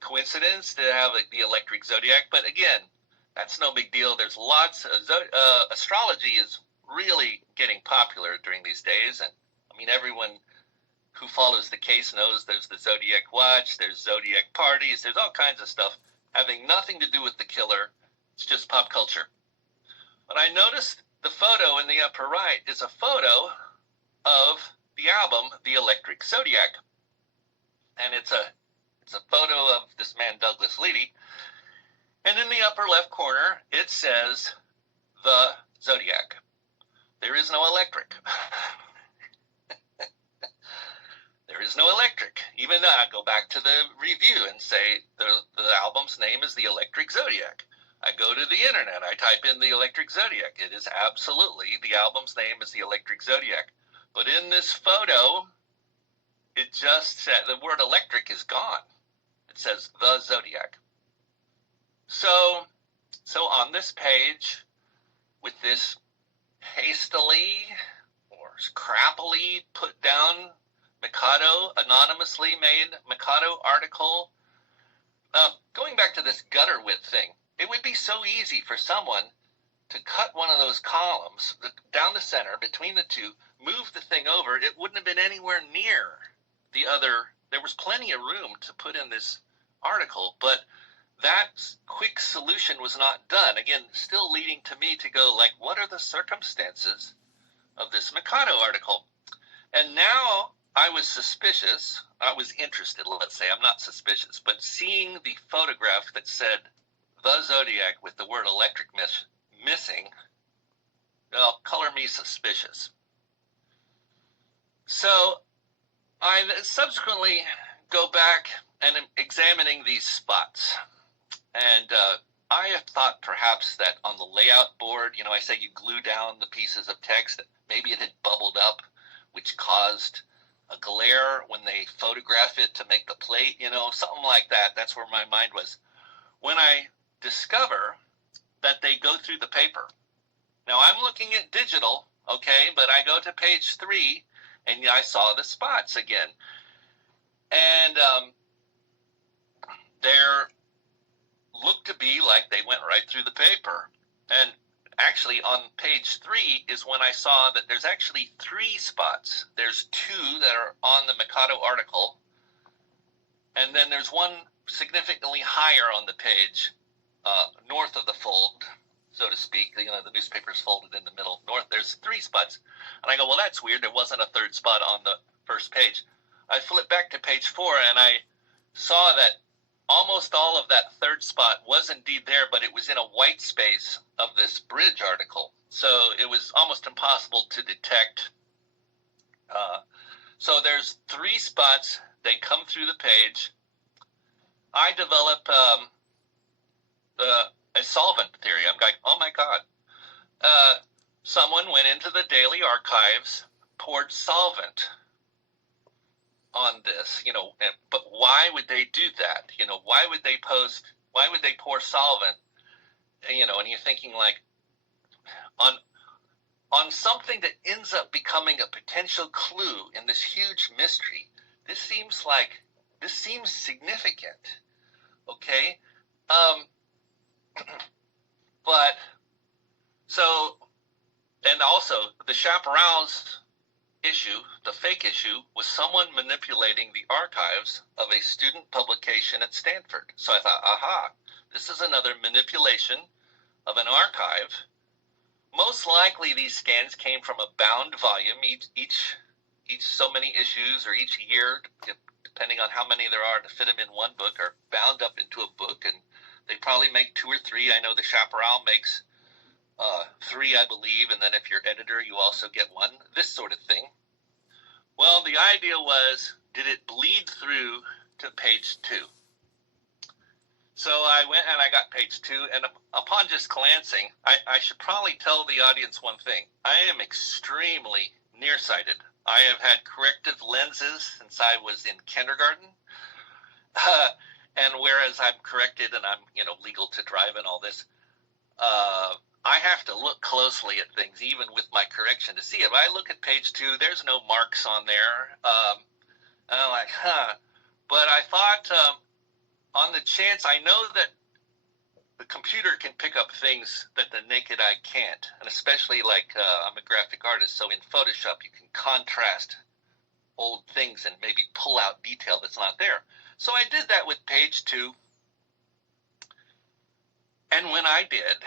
coincidence to have the Electric Zodiac. But again, that's no big deal. There's lots of astrology is really getting popular during these days, and I mean everyone who follows the case knows there's the Zodiac Watch, there's Zodiac parties, there's all kinds of stuff having nothing to do with the killer, It's just pop culture. But I noticed the photo in the upper right is a photo of the album, The Electric Zodiac. And it's a photo of this man, Douglas Leedy. And in the upper left corner, it says, The Zodiac. There is no electric. There is no electric. Even though I go back to the review and say the album's name is The Electric Zodiac. I go to the internet, I type in The Electric Zodiac. It is absolutely, the album's name is The Electric Zodiac. But in this photo, it just said, the word electric is gone. It says The Zodiac. So on this page, with this hastily or crappily put down Mikado, anonymously made Mikado article, going back to this gutter width thing, it would be so easy for someone to cut one of those columns down the center between the two, move the thing over. It wouldn't have been anywhere near the other. There was plenty of room to put in this article, but that quick solution was not done. Again, still leading to me to go like, what are the circumstances of this Mikado article? And now I was suspicious. I was interested, let's say. I'm not suspicious, but seeing the photograph that said The Zodiac with the word electric missing, well, color me suspicious. So I subsequently go back and am examining these spots. And I have thought perhaps that on the layout board, I say you glue down the pieces of text, that maybe it had bubbled up, which caused a glare when they photograph it to make the plate, something like that. That's where my mind was. When I discover that they go through the paper. Now I'm looking at digital, okay, but I go to page 3 and I saw the spots again. And there looked to be like they went right through the paper. And actually on page 3 is when I saw that there's actually 3 spots. There's 2 that are on the Mikado article, and then there's one significantly higher on the page, north of the fold, so to speak. The newspaper's folded in the middle. North, there's 3 spots. And I go, well, that's weird. There wasn't a 3rd spot on the first page. I flip back to page 4, and I saw that almost all of that 3rd spot was indeed there, but it was in a white space of this bridge article. So it was almost impossible to detect. So there's 3 spots. They come through the page. I develop a solvent theory. I'm like, oh my God. Someone went into the daily archives, poured solvent on this, but why would they do that? Why would they pour solvent? And you're thinking like, on something that ends up becoming a potential clue in this huge mystery. This seems significant. Okay. But so, and also the Chaparral's issue, the fake issue, was someone manipulating the archives of a student publication at Stanford. So I thought, aha, this is another manipulation of an archive. Most likely these scans came from a bound volume, each so many issues, or each year, depending on how many there are to fit them in one book, are bound up into a book, and they probably make 2 or 3. I know the Chaparral makes 3, I believe, and then if you're editor, you also get 1, this sort of thing. Well, the idea was, did it bleed through to page 2? So I went and I got page 2, and upon just glancing, I should probably tell the audience one thing. I am extremely nearsighted. I have had corrective lenses since I was in kindergarten. And whereas I'm corrected and I'm, legal to drive and all this, I have to look closely at things, even with my correction, to see it. If I look at page 2, there's no marks on there. And I'm like, But I thought, on the chance, I know that the computer can pick up things that the naked eye can't. And especially like, I'm a graphic artist, so in Photoshop, you can contrast old things and maybe pull out detail that's not there. So I did that with page 2. And when I did,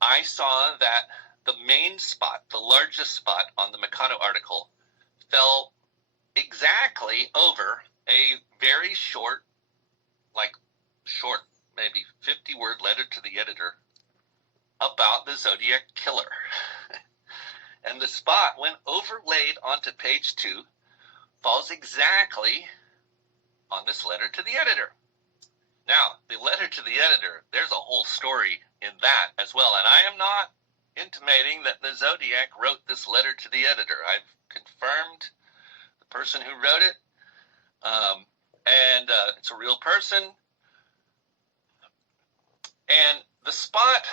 I saw that the main spot, the largest spot on the Mikado article, fell exactly over a very short, maybe 50-word letter to the editor about the Zodiac killer. And the spot, when overlaid onto page 2, falls exactly on this letter to the editor. Now, the letter to the editor, there's a whole story in that as well. And I am not intimating that the Zodiac wrote this letter to the editor. I've confirmed the person who wrote it, and it's a real person. And the spot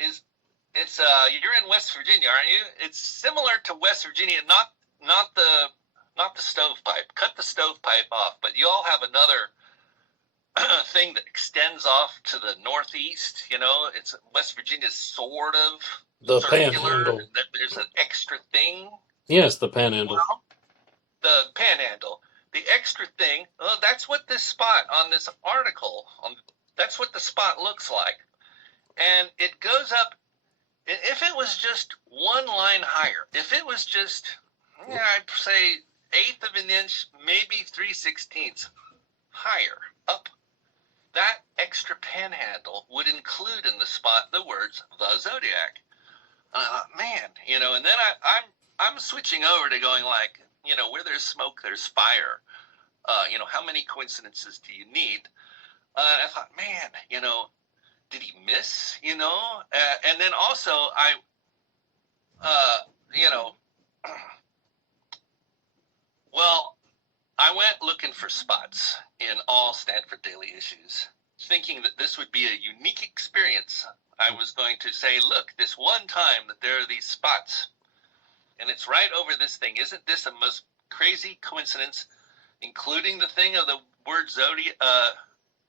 is, you're in West Virginia, aren't you? It's similar to West Virginia, not the stovepipe. Cut the stovepipe off, but you all have another thing that extends off to the northeast. It's West Virginia's sort of The circular. panhandle. There's an extra thing. Yes, the panhandle. Well, the panhandle. The extra thing, that's what this spot on this article, that's what the spot looks like. And it goes up, if it was just one line higher, if it was just, I'd say 1/8 of an inch, maybe 3/16 higher up, that extra panhandle would include in the spot the words, the Zodiac. Man, and then I'm switching over to going like, where there's smoke, there's fire. How many coincidences do you need? I thought, man, did he miss, and then also I went looking for spots in all Stanford daily issues, thinking that this would be a unique experience. I was going to say, look, this one time that there are these spots, and it's right over this thing. Isn't this a most crazy coincidence, including the thing of the word Zodiac,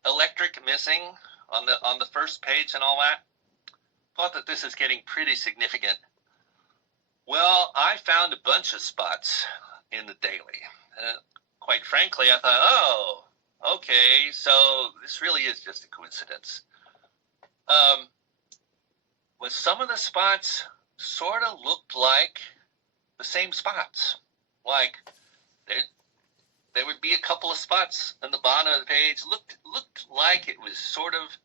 electric missing on the first page and all that? Thought that this is getting pretty significant. Well, I found a bunch of spots in the daily. Quite frankly, I thought, oh, okay, so this really is just a coincidence. But some of the spots sort of looked like the same spots. Like there would be a couple of spots on the bottom of the page looked like it was sort of,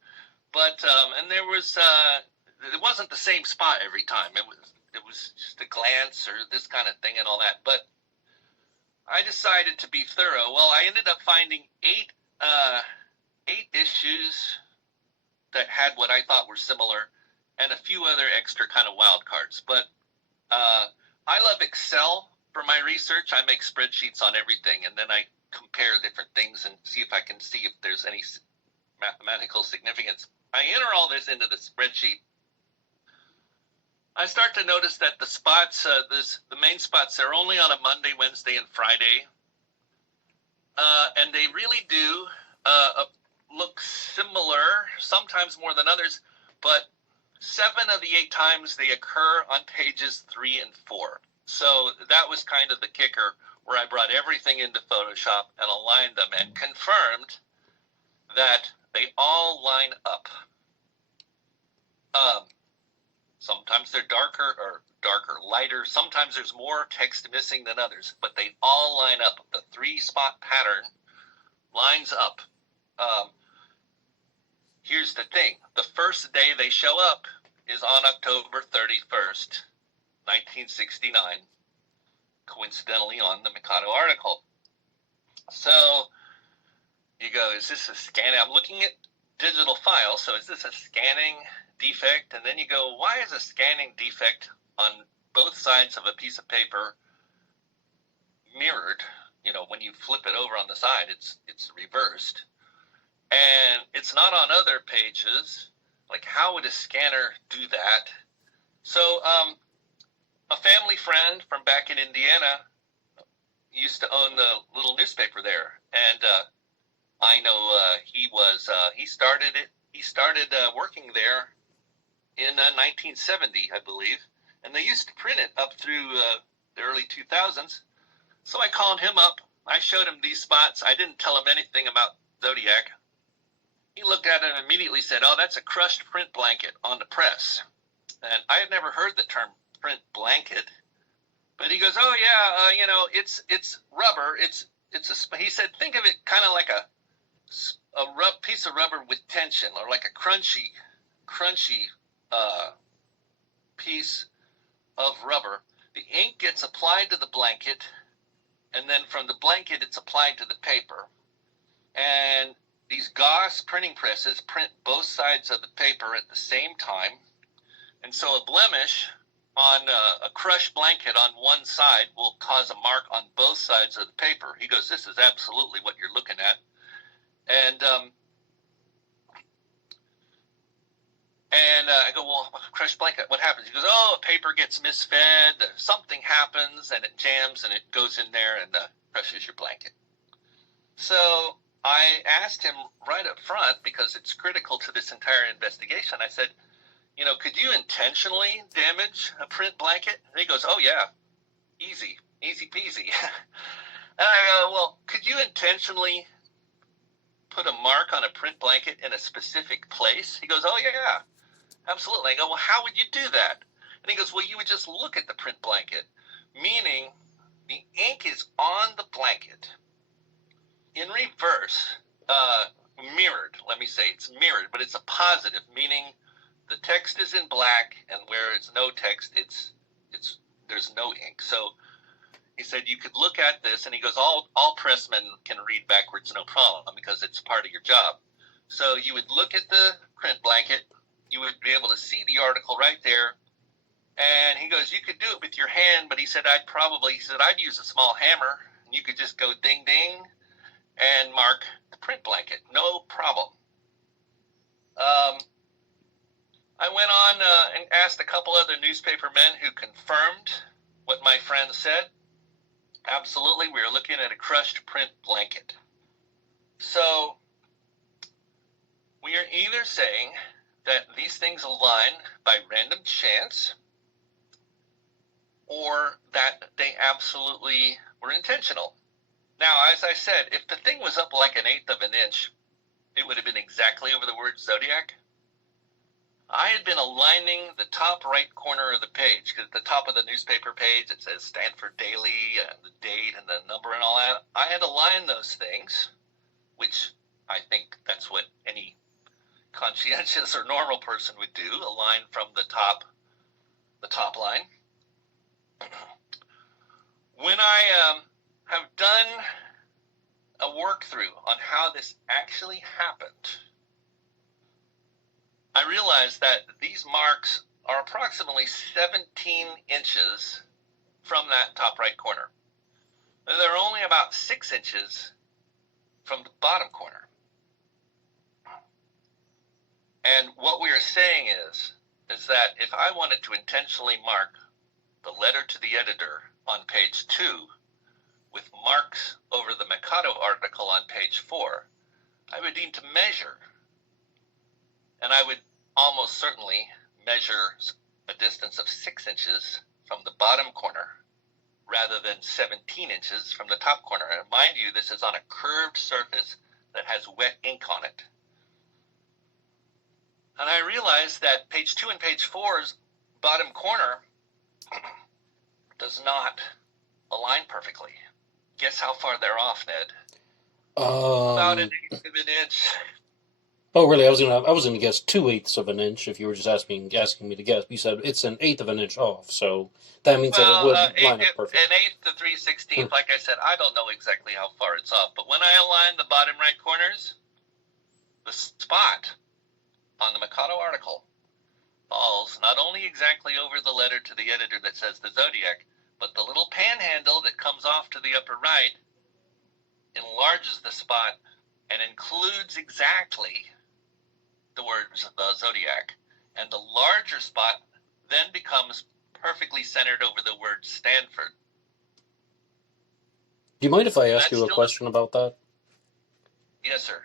but and there was it wasn't the same spot every time. It was just a glance or this kind of thing and all that. But I decided to be thorough. Well, I ended up finding eight issues that had what I thought were similar, and a few other extra kind of wild cards. But I love Excel for my research. I make spreadsheets on everything, and then I compare different things and see if I can see if there's any mathematical significance. I enter all this into the spreadsheet. I start to notice that the spots, the main spots, they're only on a Monday, Wednesday, and Friday. And they really do look similar, sometimes more than others, but 7 of the 8 times they occur on pages 3 and 4. So that was kind of the kicker, where I brought everything into Photoshop and aligned them and confirmed that they all line up. Sometimes they're lighter. Sometimes there's more text missing than others, but they all line up. The 3-spot pattern lines up. Here's the thing. The first day they show up is on October 31st, 1969, coincidentally on the Mikado article. So you go, is this a scanning? I'm looking at digital files, so is this a scanning defect? And then you go, why is a scanning defect on both sides of a piece of paper mirrored? When you flip it over on the side, it's reversed. And it's not on other pages. Like, how would a scanner do that? So a family friend from back in Indiana used to own the little newspaper there, and I know he started working there in 1970, I believe, and they used to print it up through the early 2000s. So I called him up. I showed him these spots. I didn't tell him anything about Zodiac. He looked at it and immediately said, "Oh, that's a crushed print blanket on the press." And I had never heard the term print blanket, but he goes, "Oh yeah, it's rubber. He said, think of it kind of like a piece of rubber with tension, or like a crunchy piece of rubber. The ink gets applied to the blanket, and then from the blanket it's applied to the paper. And these Gauss printing presses print both sides of the paper at the same time. And so a blemish on a crushed blanket on one side will cause a mark on both sides of the paper." He goes, "This is absolutely what you're looking at." And I go, "Well, crushed blanket, what happens?" He goes, "Oh, paper gets misfed, something happens, and it jams, and it goes in there and crushes your blanket." So I asked him right up front, because it's critical to this entire investigation. I said, "Could you intentionally damage a print blanket?" And he goes, "Oh yeah, easy peasy." And I go, "Well, could you intentionally put a mark on a print blanket in a specific place?" He goes, "Oh yeah, absolutely." I go, "Well, how would you do that?" And he goes, "Well, you would just look at the print blanket, meaning the ink is on the blanket in reverse, mirrored. Let me say it's mirrored, but it's a positive, meaning the text is in black, and where it's no text, there's no ink." So he said you could look at this, and he goes, all pressmen can read backwards, no problem, because it's part of your job. So you would look at the print blanket, you would be able to see the article right there. And he goes, "You could do it with your hand," but he said, I'd use a small hammer, and you could just go ding, ding, and mark the print blanket. No problem. I went on and asked a couple other newspaper men who confirmed what my friend said. Absolutely, we were looking at a crushed print blanket. So we are either saying that these things align by random chance, or that they absolutely were intentional. Now, as I said, if the thing was up like 1/8 of an inch, it would have been exactly over the word Zodiac. I had been aligning the top right corner of the page, because at the top of the newspaper page it says Stanford Daily, and the date and the number and all that. I had aligned those things, which I think that's what any conscientious or normal person would do, align from the top line. When I have done a work through on how this actually happened, I realized that these marks are approximately 17 inches from that top right corner. They're only about 6 inches from the bottom corner. And what we are saying is that if I wanted to intentionally mark the letter to the editor on page 2 with marks over the Mikado article on page 4, I would need to measure. And I would almost certainly measure a distance of 6 inches from the bottom corner rather than 17 inches from the top corner. And mind you, this is on a curved surface that has wet ink on it. And I realized that page 2 and page 4's bottom corner does not align perfectly. Guess how far they're off, Ned? About 1/8 of an inch. Oh, really? I was gonna guess 2/8 of an inch if you were just asking me to guess. You said it's 1/8 of an inch off, so that means that it would line up perfectly. 1/8 to 3/16. Like I said, I don't know exactly how far it's off, but when I align the bottom right corners, the spot on the Mikado article falls not only exactly over the letter to the editor that says the Zodiac, but the little panhandle that comes off to the upper right enlarges the spot and includes exactly the words the Zodiac. And the larger spot then becomes perfectly centered over the word Stanford. Do you mind if I ask you a question about that? Yes, sir.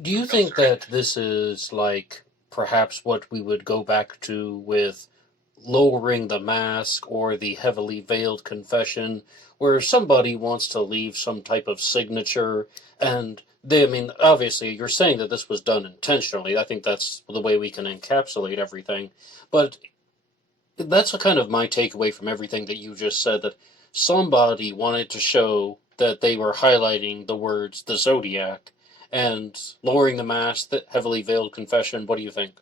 Do you think that this is like perhaps what we would go back to with lowering the mask or the heavily veiled confession, where somebody wants to leave some type of signature, and I mean, obviously, you're saying that this was done intentionally. I think that's the way we can encapsulate everything. But that's a kind of my takeaway from everything that you just said, that somebody wanted to show that they were highlighting the words the Zodiac and lowering the mask, that heavily veiled confession. What do you think?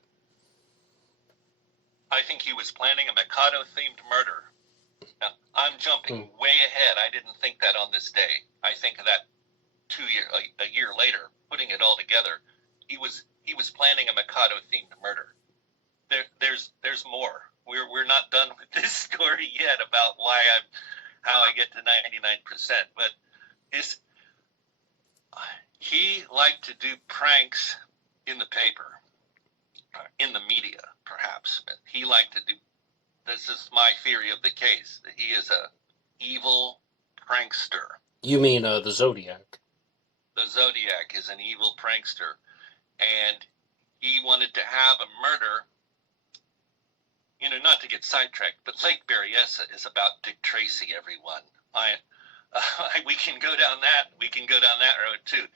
I think he was planning a Mikado-themed murder. Now, I'm jumping way ahead. I didn't think that on this day. I think that a year later, putting it all together, he was planning a Mikado-themed murder. There's more. We're not done with this story yet about how I get to 99%. But he liked to do pranks in the paper, in the media, perhaps. He liked to do. This is my theory of the case. That he is a evil prankster. You mean the Zodiac? The Zodiac is an evil prankster, and he wanted to have a murder. Not to get sidetracked, but Lake Berryessa is about Dick Tracy, everyone. We can go down that. We can go down that road too.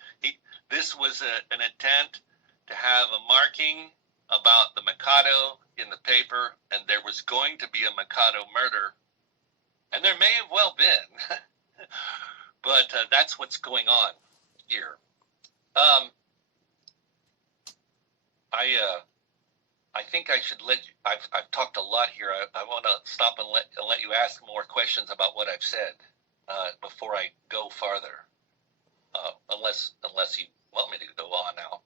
This was an attempt to have a marking about the Mikado in the paper, and there was going to be a Mikado murder, and there may have well been, but that's what's going on here. I think I should let you. I've talked a lot here. I want to stop and let you ask more questions about what I've said before I go farther. Unless you want me to go on now.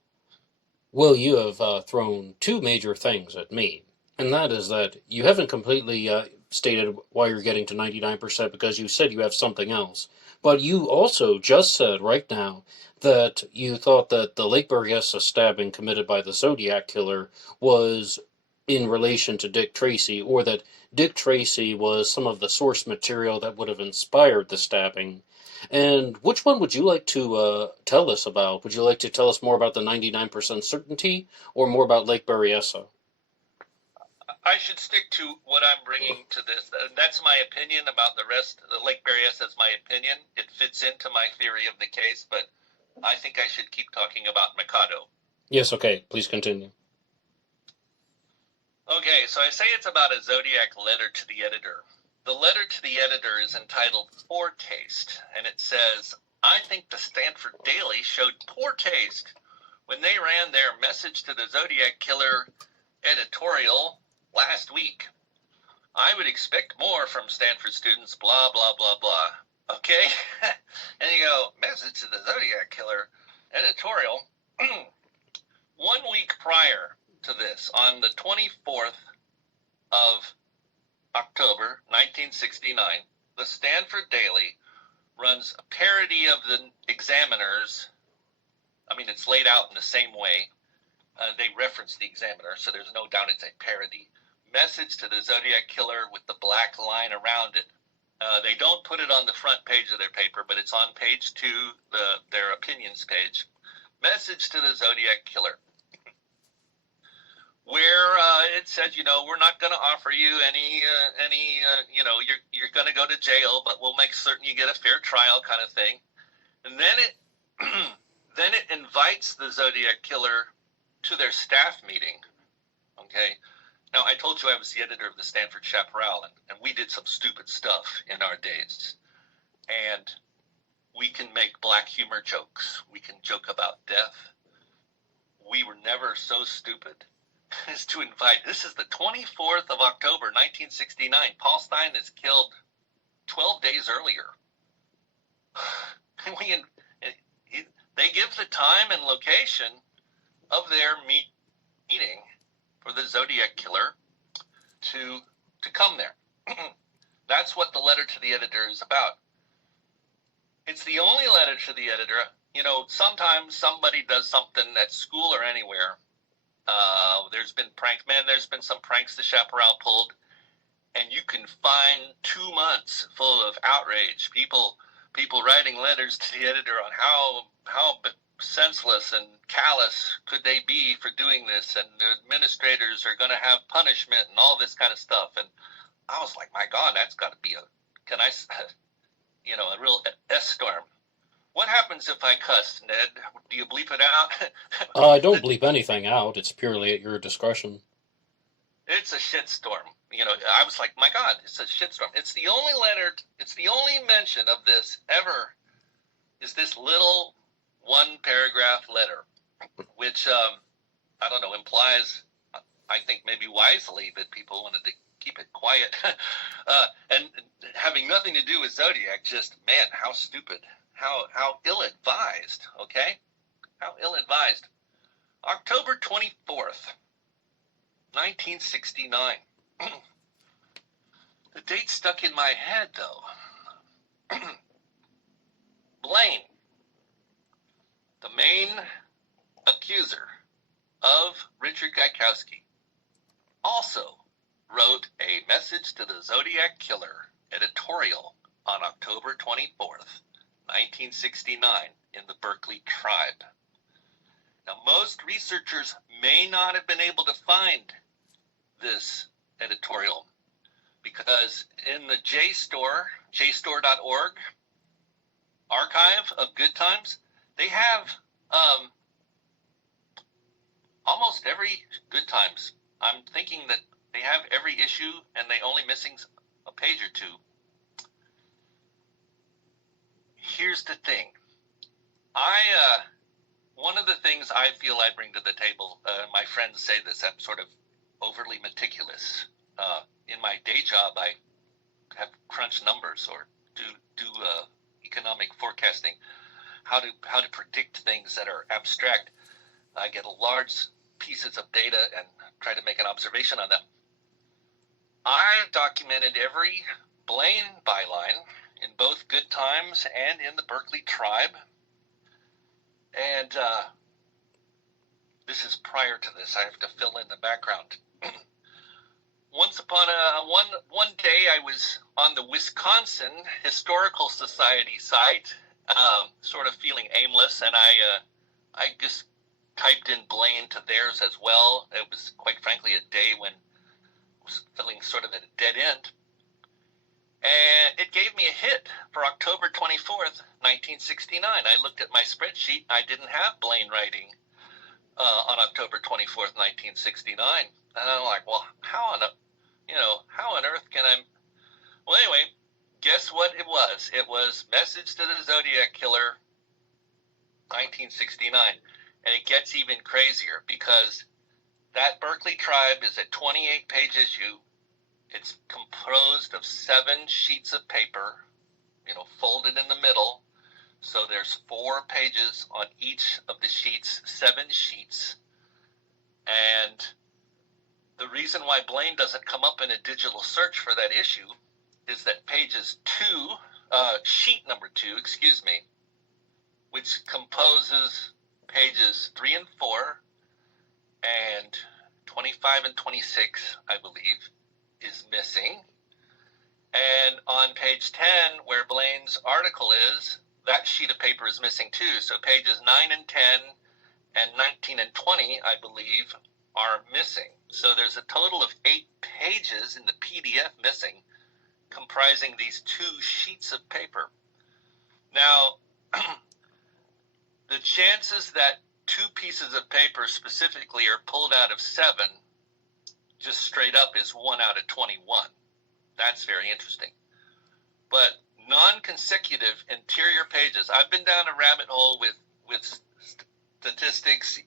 Well, you have thrown two major things at me, and that is that you haven't completely stated why you're getting to 99%, because you said you have something else. But you also just said right now that you thought that the Lake Berryessa stabbing committed by the Zodiac killer was in relation to Dick Tracy, or that Dick Tracy was some of the source material that would have inspired the stabbing. And which one would you like to tell us about? Would you like to tell us more about the 99% certainty, or more about Lake Berryessa? I should stick to what I'm bringing to this. That's my opinion about the rest. The Lake Berryessa is my opinion. It fits into my theory of the case, but I think I should keep talking about Mikado. Yes, okay. Please continue. Okay, so I say it's about a Zodiac letter to the editor. The letter to the editor is entitled Poor Taste, and it says, I think the Stanford Daily showed poor taste when they ran their Message to the Zodiac Killer editorial last week. I would expect more from Stanford students, blah, blah, blah, blah. Okay? And you go, Message to the Zodiac Killer editorial. 1 week prior to this, on the 24th of October 1969, the Stanford Daily runs a parody of the Examiner's. I mean, it's laid out in the same way. They reference the Examiner, so there's no doubt it's a parody. Message to the Zodiac Killer with the black line around it. They don't put it on the front page of their paper, but it's on page 2, their opinions page. Message to the Zodiac Killer, where it said, we're not going to offer you any, you're going to go to jail, but we'll make certain you get a fair trial, kind of thing. And then it invites the Zodiac Killer to their staff meeting. Okay. Now, I told you I was the editor of the Stanford Chaparral, and we did some stupid stuff in our days. And we can make black humor jokes. We can joke about death. We were never so stupid as to invite. This is the 24th of October, 1969. Paul Stein is killed 12 days earlier. They give the time and location of their meeting for the Zodiac Killer to come there. That's what the letter to the editor is about. It's the only letter to the editor. Sometimes somebody does something at school or anywhere. There's been there's been some pranks the Chaparral pulled, and you can find 2 months full of outrage. People writing letters to the editor on how senseless and callous could they be for doing this, and the administrators are going to have punishment and all this kind of stuff. And I was like, my God, that's got to be a real S-storm. What happens if I cuss, Ned? Do you bleep it out? I don't bleep anything out. It's purely at your discretion. It's a shitstorm. I was like, my God, it's a shitstorm. It's the only mention of this ever is this little one-paragraph letter, which, I don't know, implies, I think maybe wisely, that people wanted to keep it quiet. And having nothing to do with Zodiac, just, man, how stupid. How ill-advised, okay? How ill-advised. October 24th, 1969. The date stuck in my head, though. Blaine, the main accuser of Richard Gaikowski, also wrote a message to the Zodiac Killer editorial on October 24th, 1969, in the Berkeley Tribe. Now, most researchers may not have been able to find this editorial because in the JSTOR.org archive of good times, they have almost every good times. I'm thinking that they have every issue and they only missing a page or two. Here's the thing. One of the things I feel I bring to the table, my friends say this, I'm sort of overly meticulous. In my day job, I have crunch numbers or do economic forecasting, how to predict things that are abstract. I get large pieces of data and try to make an observation on them. I documented every Blaine byline in both Good Times and in the Berkeley Tribe. And this is prior to this. I have to fill in the background. Once upon one day, I was on the Wisconsin Historical Society site, sort of feeling aimless, and I just typed in Blaine to theirs as well. It was, quite frankly, a day when I was feeling sort of at a dead end. And it gave me a hit for October 24th, 1969. I looked at my spreadsheet. I didn't have Blaine writing on October 24th, 1969. And I'm like, well, how on earth can I? Well, anyway, guess what it was? It was Message to the Zodiac Killer, 1969. And it gets even crazier because that Berkeley Tribe is a 28-page issue. It's composed of 7 sheets of paper, folded in the middle. So there's 4 pages on each of the sheets, 7 sheets. And the reason why Blaine doesn't come up in a digital search for that issue is that sheet number 2, which composes pages 3 and 4 and 25 and 26, I believe, is missing. And on page 10, where Blaine's article is, that sheet of paper is missing too. So pages 9 and 10 and 19 and 20, I believe, are missing. So there's a total of 8 pages in the PDF missing, comprising these 2 sheets of paper. Now, the chances that 2 pieces of paper specifically are pulled out of 7, just straight up, is 1 out of 21. That's very interesting. But non-consecutive interior pages. I've been down a rabbit hole with statistics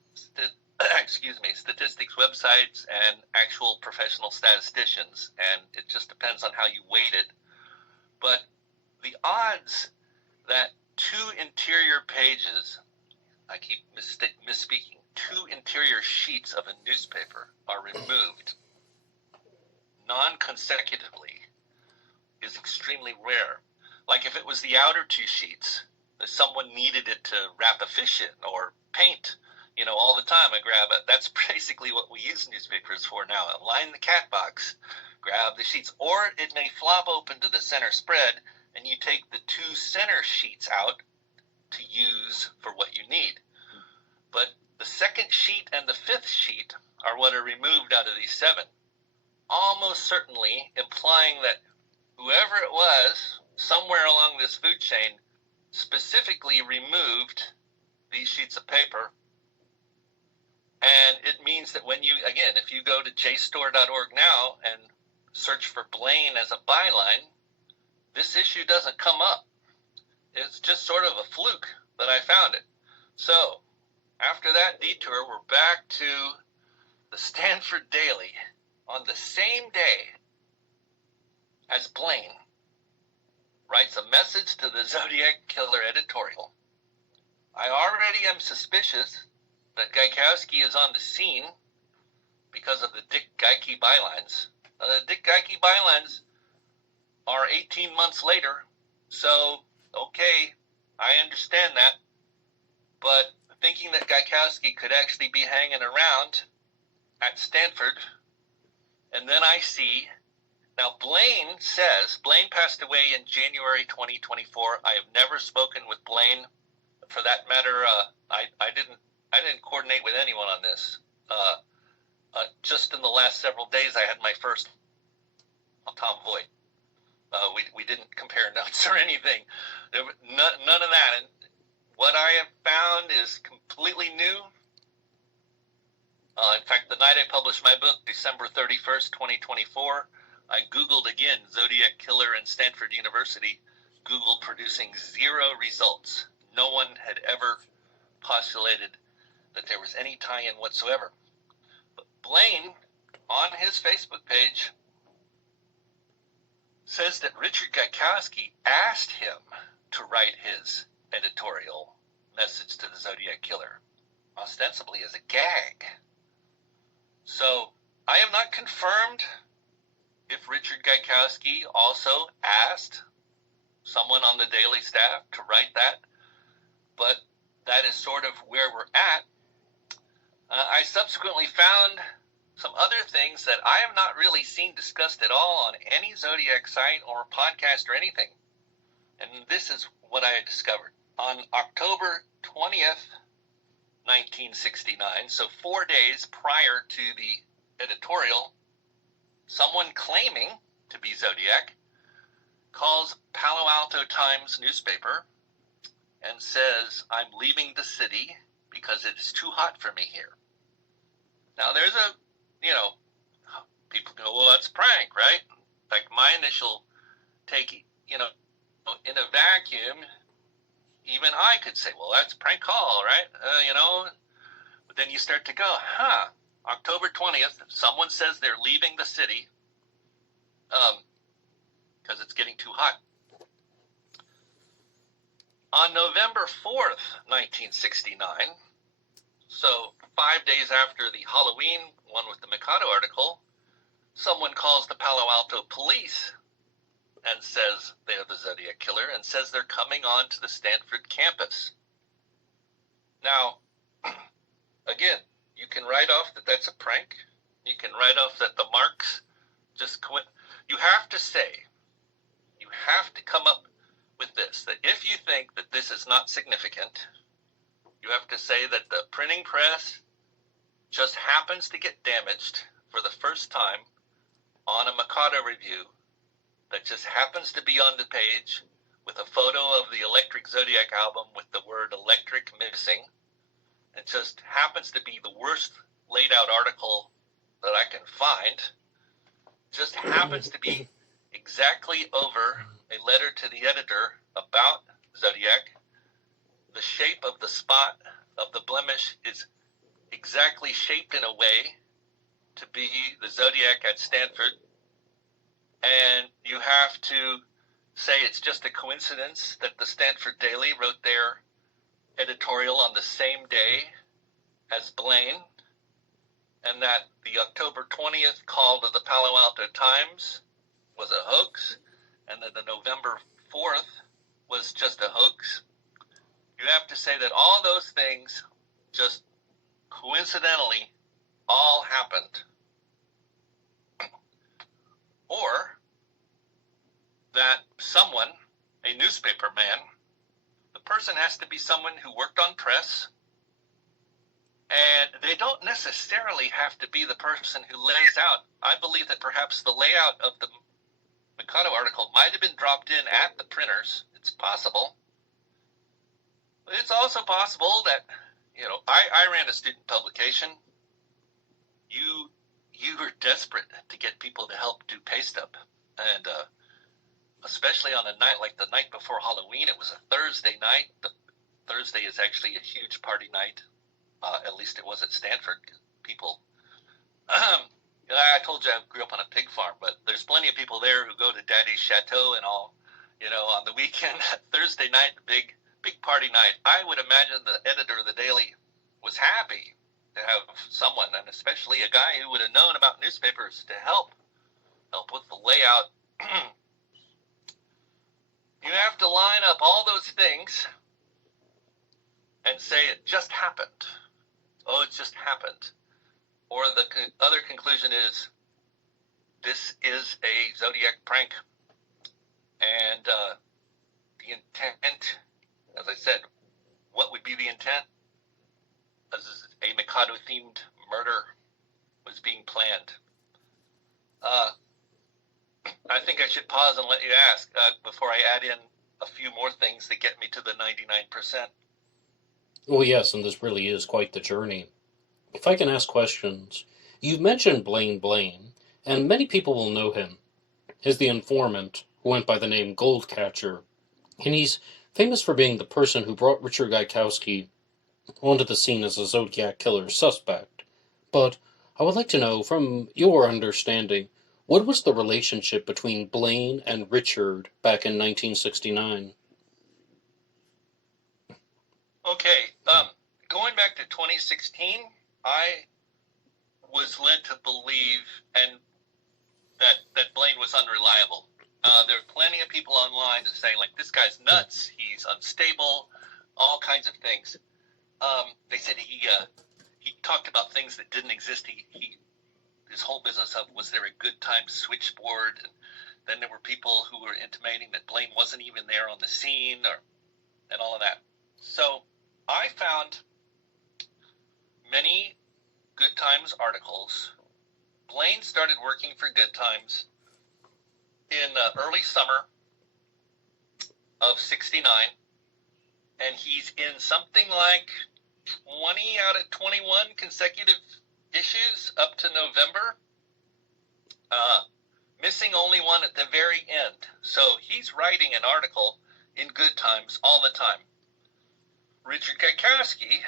websites and actual professional statisticians, and it just depends on how you weight it. But the odds that 2 interior pages, I keep misspeaking, 2 interior sheets of a newspaper are removed non-consecutively is extremely rare. Like if it was the outer 2 sheets, if someone needed it to wrap a fish in or paint, all the time I grab it. That's basically what we use newspapers for now. Line the cat box, grab the sheets, or it may flop open to the center spread and you take the 2 center sheets out to use for what you need. But the second sheet and the 5th sheet are what are removed out of these 7. Almost certainly implying that whoever it was, somewhere along this food chain, specifically removed these sheets of paper. And it means that when you, again, if you go to jstore.org now and search for Blaine as a byline, this issue doesn't come up. It's just sort of a fluke that I found it. So, after that detour, we're back to the Stanford Daily on the same day as Blaine writes a message to the Zodiac Killer editorial. I already am suspicious that Gaikowski is on the scene because of the Dick Giky bylines. The Dick Giky bylines are 18 months later, so, okay, I understand that, but thinking that Gaikowski could actually be hanging around at Stanford, and then I see, now Blaine passed away in January 2024. I have never spoken with Blaine. For that matter, I didn't coordinate with anyone on this. Just in the last several days, I had my first Tom Voigt. We didn't compare notes or anything. There was none of that. And what I have found is completely new. In fact, the night I published my book, December 31st, 2024, I Googled again Zodiac Killer and Stanford University. Google producing 0 results. No one had ever postulated that there was any tie-in whatsoever. But Blaine, on his Facebook page, says that Richard Gaikowski asked him to write his editorial message to the Zodiac Killer, ostensibly as a gag. So, I have not confirmed if Richard Gaikowski also asked someone on the Daily staff to write that, but that is sort of where we're at. I subsequently found some other things that I have not really seen discussed at all on any Zodiac site or podcast or anything. And this is what I had discovered. On October 20th, 1969, so 4 days prior to the editorial, someone claiming to be Zodiac calls Palo Alto Times newspaper and says, I'm leaving the city because it is too hot for me here. Now, there's people go, well, that's a prank, right? Like my initial take, in a vacuum, even I could say, well, that's a prank call, right? But then you start to go, October 20th, someone says they're leaving the city because it's getting too hot. On November 4th, 1969, so 5 days after the Halloween one with the Mikado article, someone calls the Palo Alto police and says they're the Zodiac Killer and says they're coming on to the Stanford campus. Now, again, you can write off that that's a prank. You can write off that the marks just quit. You have to come up with this, that if you think that this is not significant, you have to say that the printing press just happens to get damaged for the first time on a Mikado review that just happens to be on the page with a photo of the Electric Zodiac album with the word electric missing. It just happens to be the worst laid out article that I can find. Just happens to be exactly over a letter to the editor about Zodiac. The shape of the spot of the blemish is exactly shaped in a way to be the Zodiac at Stanford. And you have to say it's just a coincidence that the Stanford Daily wrote their editorial on the same day as Blaine, and that the October 20th call to the Palo Alto Times was a hoax, and that the November 4th was just a hoax. You have to say that all those things just coincidentally all happened. Or that someone, a newspaper man, the person has to be someone who worked on press, and they don't necessarily have to be the person who lays out. I believe that perhaps the layout of the Mikado article might have been dropped in at the printers. It's possible. It's also possible that, I ran a student publication. You were desperate to get people to help do paste up, and especially on a night like the night before Halloween. It was a Thursday night. The Thursday is actually a huge party night. At least it was at Stanford. People, I told you I grew up on a pig farm, but there's plenty of people there who go to Daddy's Chateau and all. On the weekend, Thursday night, big party night. I would imagine the editor of the Daily was happy to have someone, and especially a guy who would have known about newspapers, to help with the layout. You have to line up all those things and say it just happened. Oh, it just happened. Or the other conclusion is, this is a Zodiac prank. And the intent, as I said, what would be the intent? As a Mikado-themed murder was being planned. I think I should pause and let you ask before I add in a few more things that get me to the 99%. Well, yes, and this really is quite the journey. If I can ask questions, you've mentioned Blaine, and many people will know him as the informant who went by the name Goldcatcher, and he's famous for being the person who brought Richard Gaikowski onto the scene as a Zodiac killer suspect. But I would like to know, from your understanding, what was the relationship between Blaine and Richard back in 1969? Okay, going back to 2016, I was led to believe that Blaine was unreliable. There are plenty of people online that say, like, this guy's nuts, he's unstable, all kinds of things. They said he talked about things that didn't exist. His whole business of, was there a good time switchboard? And then there were people who were intimating that Blaine wasn't even there on the scene, and all of that. So I found many Good Times articles. Blaine started working for Good Times in early summer of '69, and he's in something like 20 out of 21 consecutive issues up to November, missing only one at the very end. So he's writing an article in Good Times all the time. Richard Gaikowski,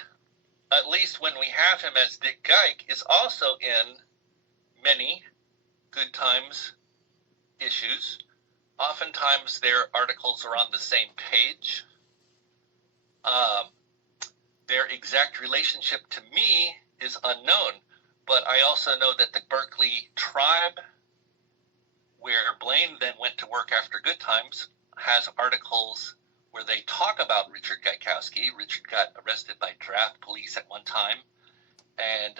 at least when we have him as Dick Giky, is also in many Good Times issues. Oftentimes their articles are on the same page. Their exact relationship to me is unknown, but I also know that the Berkeley Tribe, where Blaine then went to work after Good Times, has articles where they talk about Richard Gaikowski. Richard got arrested by draft police at one time, and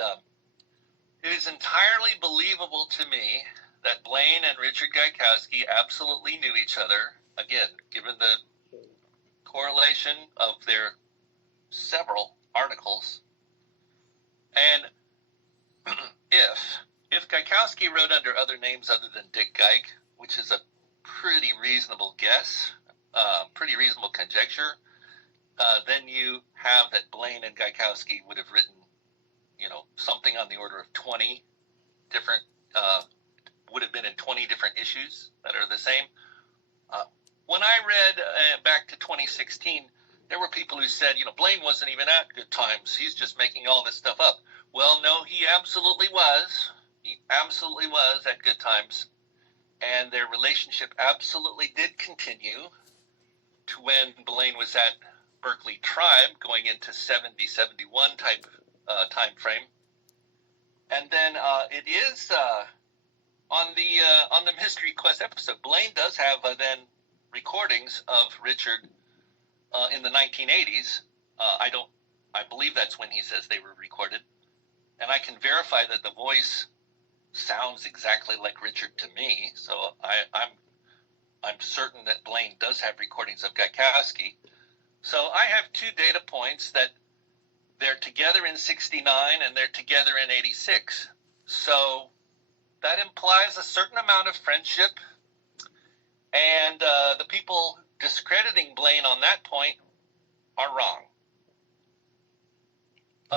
it is entirely believable to me that Blaine and Richard Gaikowski absolutely knew each other, again, given the correlation of their several articles. And if Gaikowski wrote under other names other than Dick Giky, which is a pretty reasonable guess, pretty reasonable conjecture, then you have that Blaine and Gaikowski would have written, something on the order of 20 different, would have been in 20 different issues that are the same. When I read back to 2016, there were people who said, Blaine wasn't even at Good Times. He's just making all this stuff up. Well, no, he absolutely was. He absolutely was at Good Times. And their relationship absolutely did continue to when Blaine was at Berkeley Tribe, going into 70, 71 type time frame. And then it is on the Mystery Quest episode, Blaine does have then recordings of Richard in the 1980s. I believe that's when he says they were recorded, and I can verify that the voice sounds exactly like Richard to me. So I'm certain that Blaine does have recordings of Gaikowski. So I have two data points that they're together in '69 and they're together in '86. So that implies a certain amount of friendship, and the people discrediting Blaine on that point are wrong.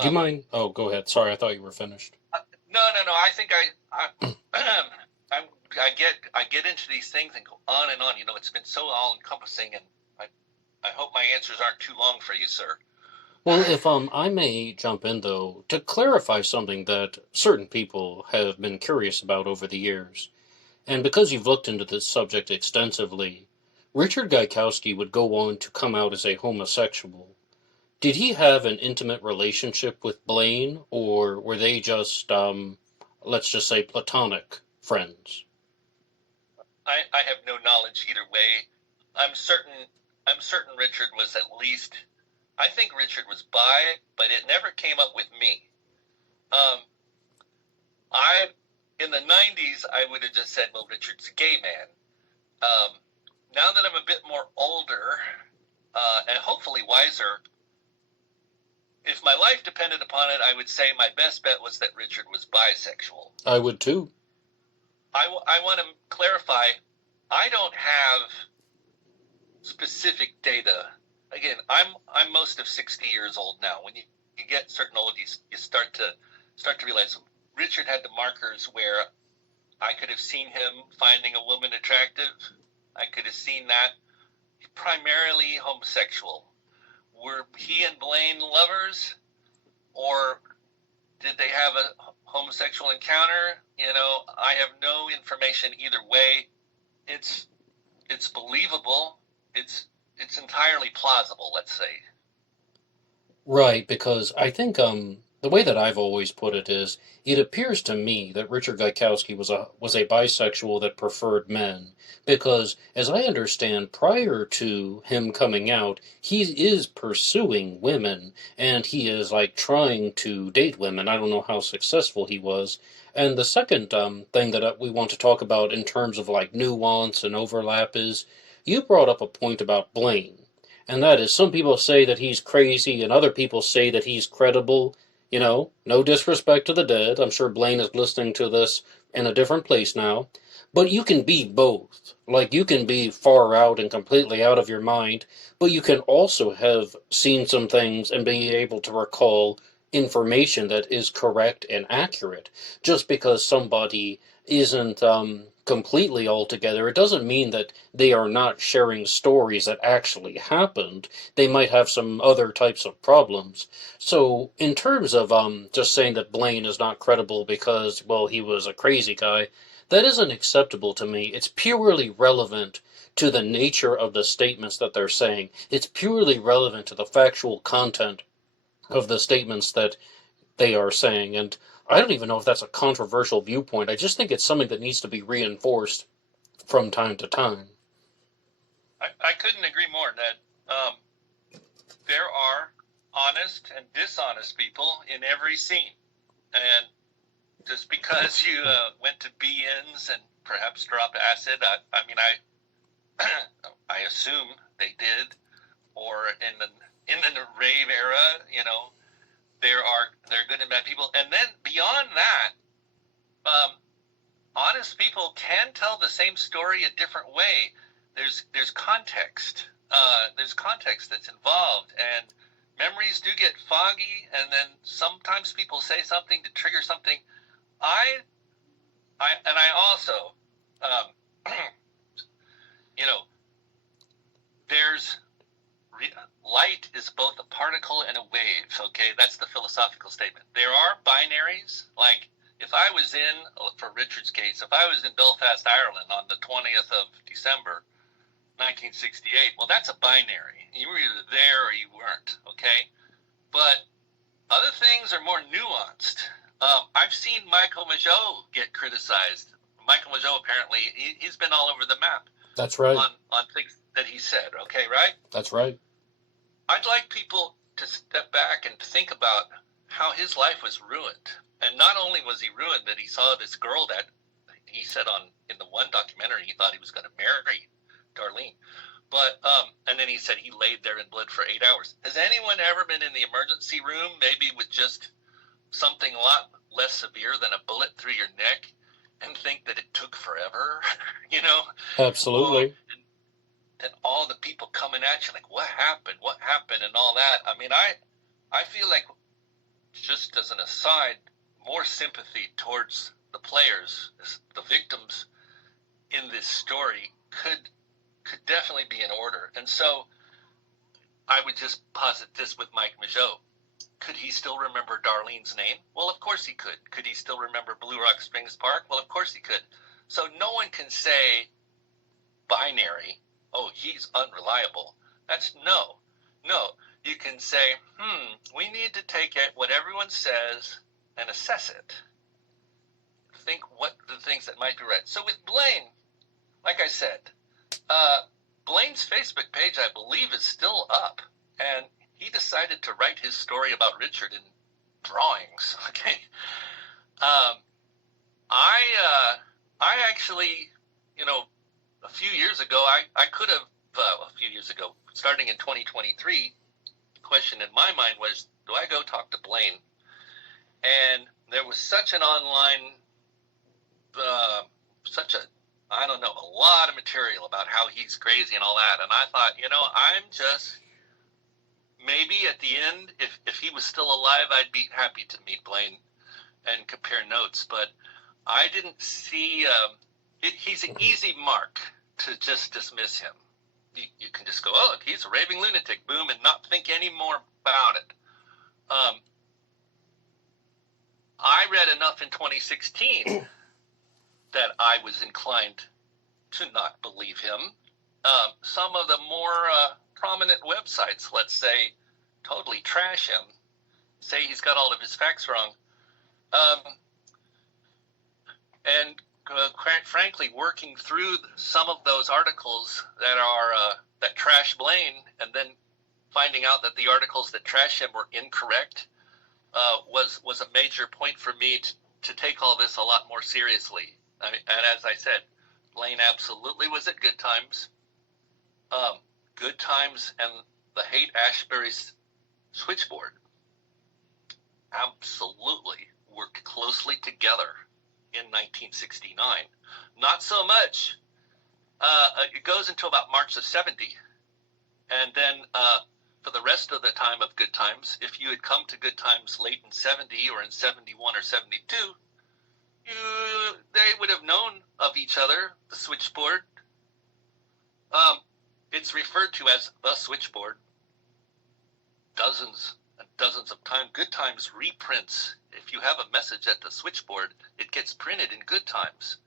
Do you mind? Oh, go ahead. Sorry, I thought you were finished. No. I think I get into these things and go on and on. You know, it's been so all-encompassing, and I hope my answers aren't too long for you, sir. Well, if I may jump in, though, to clarify something that certain people have been curious about over the years, and because you've looked into this subject extensively, Richard Gaikowski would go on to come out as a homosexual. Did he have an intimate relationship with Blaine, or were they just, let's just say, platonic friends? I have no knowledge either way. I'm certain Richard was at least. I think Richard was bi, but it never came up with me. In the 90s, I would have just said, well, Richard's a gay man. Now that I'm a bit more older, and hopefully wiser, if my life depended upon it, I would say my best bet was that Richard was bisexual. I would too. I want to clarify, I don't have specific data. Again, I'm most of 60 years old now. When you get certain old, you start to realize Richard had the markers where I could have seen him finding a woman attractive. I could have seen that. Primarily homosexual. Were he and Blaine lovers, or did they have a homosexual encounter? You know, I have no information either way. It's believable. It's entirely plausible, let's say. Right, because I think the way that I've always put it is, it appears to me that Richard Gaikowski was a bisexual that preferred men, because as I understand, prior to him coming out, he is pursuing women, and he is like trying to date women. I don't know how successful he was. And the second thing that we want to talk about in terms of like nuance and overlap is, you brought up a point about Blaine. And that is, some people say that he's crazy, and other people say that he's credible. You know, no disrespect to the dead. I'm sure Blaine is listening to this in a different place now. But you can be both. Like, you can be far out and completely out of your mind, but you can also have seen some things and be able to recall information that is correct and accurate. Just because somebody isn't completely altogether, it doesn't mean that they are not sharing stories that actually happened. They might have some other types of problems. So, in terms of just saying that Blaine is not credible because, well, he was a crazy guy, that isn't acceptable to me. It's purely relevant to the nature of the statements that they're saying. It's purely relevant to the factual content of the statements that they are saying. And I don't even know if that's a controversial viewpoint. I just think it's something that needs to be reinforced from time to time. I couldn't agree more, Ned. There are honest and dishonest people in every scene. And just because you went to be-ins and perhaps dropped acid, I assume they did, or in the rave era, you know, there are good and bad people. And then beyond that, honest people can tell the same story a different way. There's context. There's context that's involved, and memories do get foggy, and then sometimes people say something to trigger something. I also, you know, there's light is both a particle and a wave. Okay, that's the philosophical statement. There are binaries. Like, if I was for Richard's case, if I was in Belfast, Ireland on the 20th of December, 1968, well, that's a binary. You were either there or you weren't, okay? But other things are more nuanced. I've seen Michael Mageau get criticized. Michael Mageau, apparently, he's been all over the map. That's right. On things that he said, okay, right? That's right. I'd like people to step back and think about how his life was ruined. And not only was he ruined, that he saw this girl that he said in the one documentary he thought he was going to marry, Darlene. But, and then he said he laid there in blood for 8 hours. Has anyone ever been in the emergency room, maybe with just something a lot less severe than a bullet through your neck, and think that it took forever? You know? Absolutely. then all the people coming at you like, what happened, and all that. I mean, I feel like, just as an aside, more sympathy towards the players, the victims in this story could definitely be in order. And so I would just posit this with Mike Migeot. Could he still remember Darlene's name? Well, of course he could. Could he still remember Blue Rock Springs Park? Well, of course he could. So no one can say binary, oh, he's unreliable. That's no. You can say, we need to take what everyone says and assess it. Think what the things that might be right. So with Blaine, like I said, Blaine's Facebook page, I believe, is still up, and he decided to write his story about Richard in drawings. Okay, I actually, a few years ago, I could have, a few years ago, starting in 2023, the question in my mind was, do I go talk to Blaine? And there was such an online, a lot of material about how he's crazy and all that. And I thought, I'm just, maybe at the end, if he was still alive, I'd be happy to meet Blaine and compare notes. But I didn't see, he's an easy mark to just dismiss him. You can just go, oh, look, he's a raving lunatic, boom, and not think any more about it. I read enough in 2016 that I was inclined to not believe him. Some of the more prominent websites, let's say, totally trash him, say he's got all of his facts wrong. And quite frankly, working through some of those articles that trash Blaine, and then finding out that the articles that trash him were incorrect, was a major point for me to take all this a lot more seriously. I mean, and as I said, Blaine absolutely was at Good Times. Good Times and the Haight-Ashbury's Switchboard absolutely worked closely together in 1969. Not so much. It goes until about March of 70. And then for the rest of the time of Good Times, if you had come to Good Times late in 70 or in 71 or 72, they would have known of each other, the Switchboard. It's referred to as the Switchboard dozens and dozens of times. Good Times reprints. If you have a message at the Switchboard, it gets printed in Good Times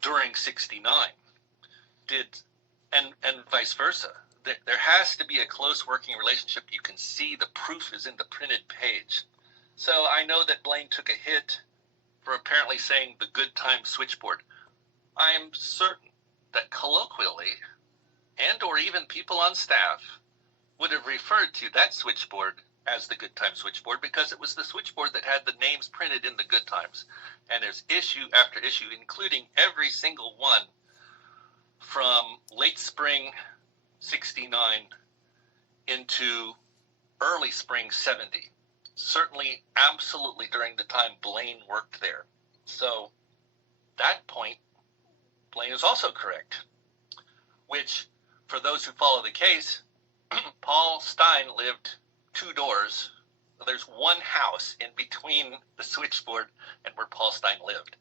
during 69. And vice versa. There has to be a close working relationship. You can see the proof is in the printed page. So I know that Blaine took a hit for apparently saying the Good Times Switchboard. I am certain that colloquially, and or even people on staff, would have referred to that switchboard as the Good Times Switchboard because it was the switchboard that had the names printed in the Good Times. And there's issue after issue, including every single one from late spring 69 into early spring 70. Certainly, absolutely during the time Blaine worked there. So that point, Blaine is also correct, which, for those who follow the case, Paul Stein lived two doors. There's one house in between the Switchboard and where Paul Stein lived.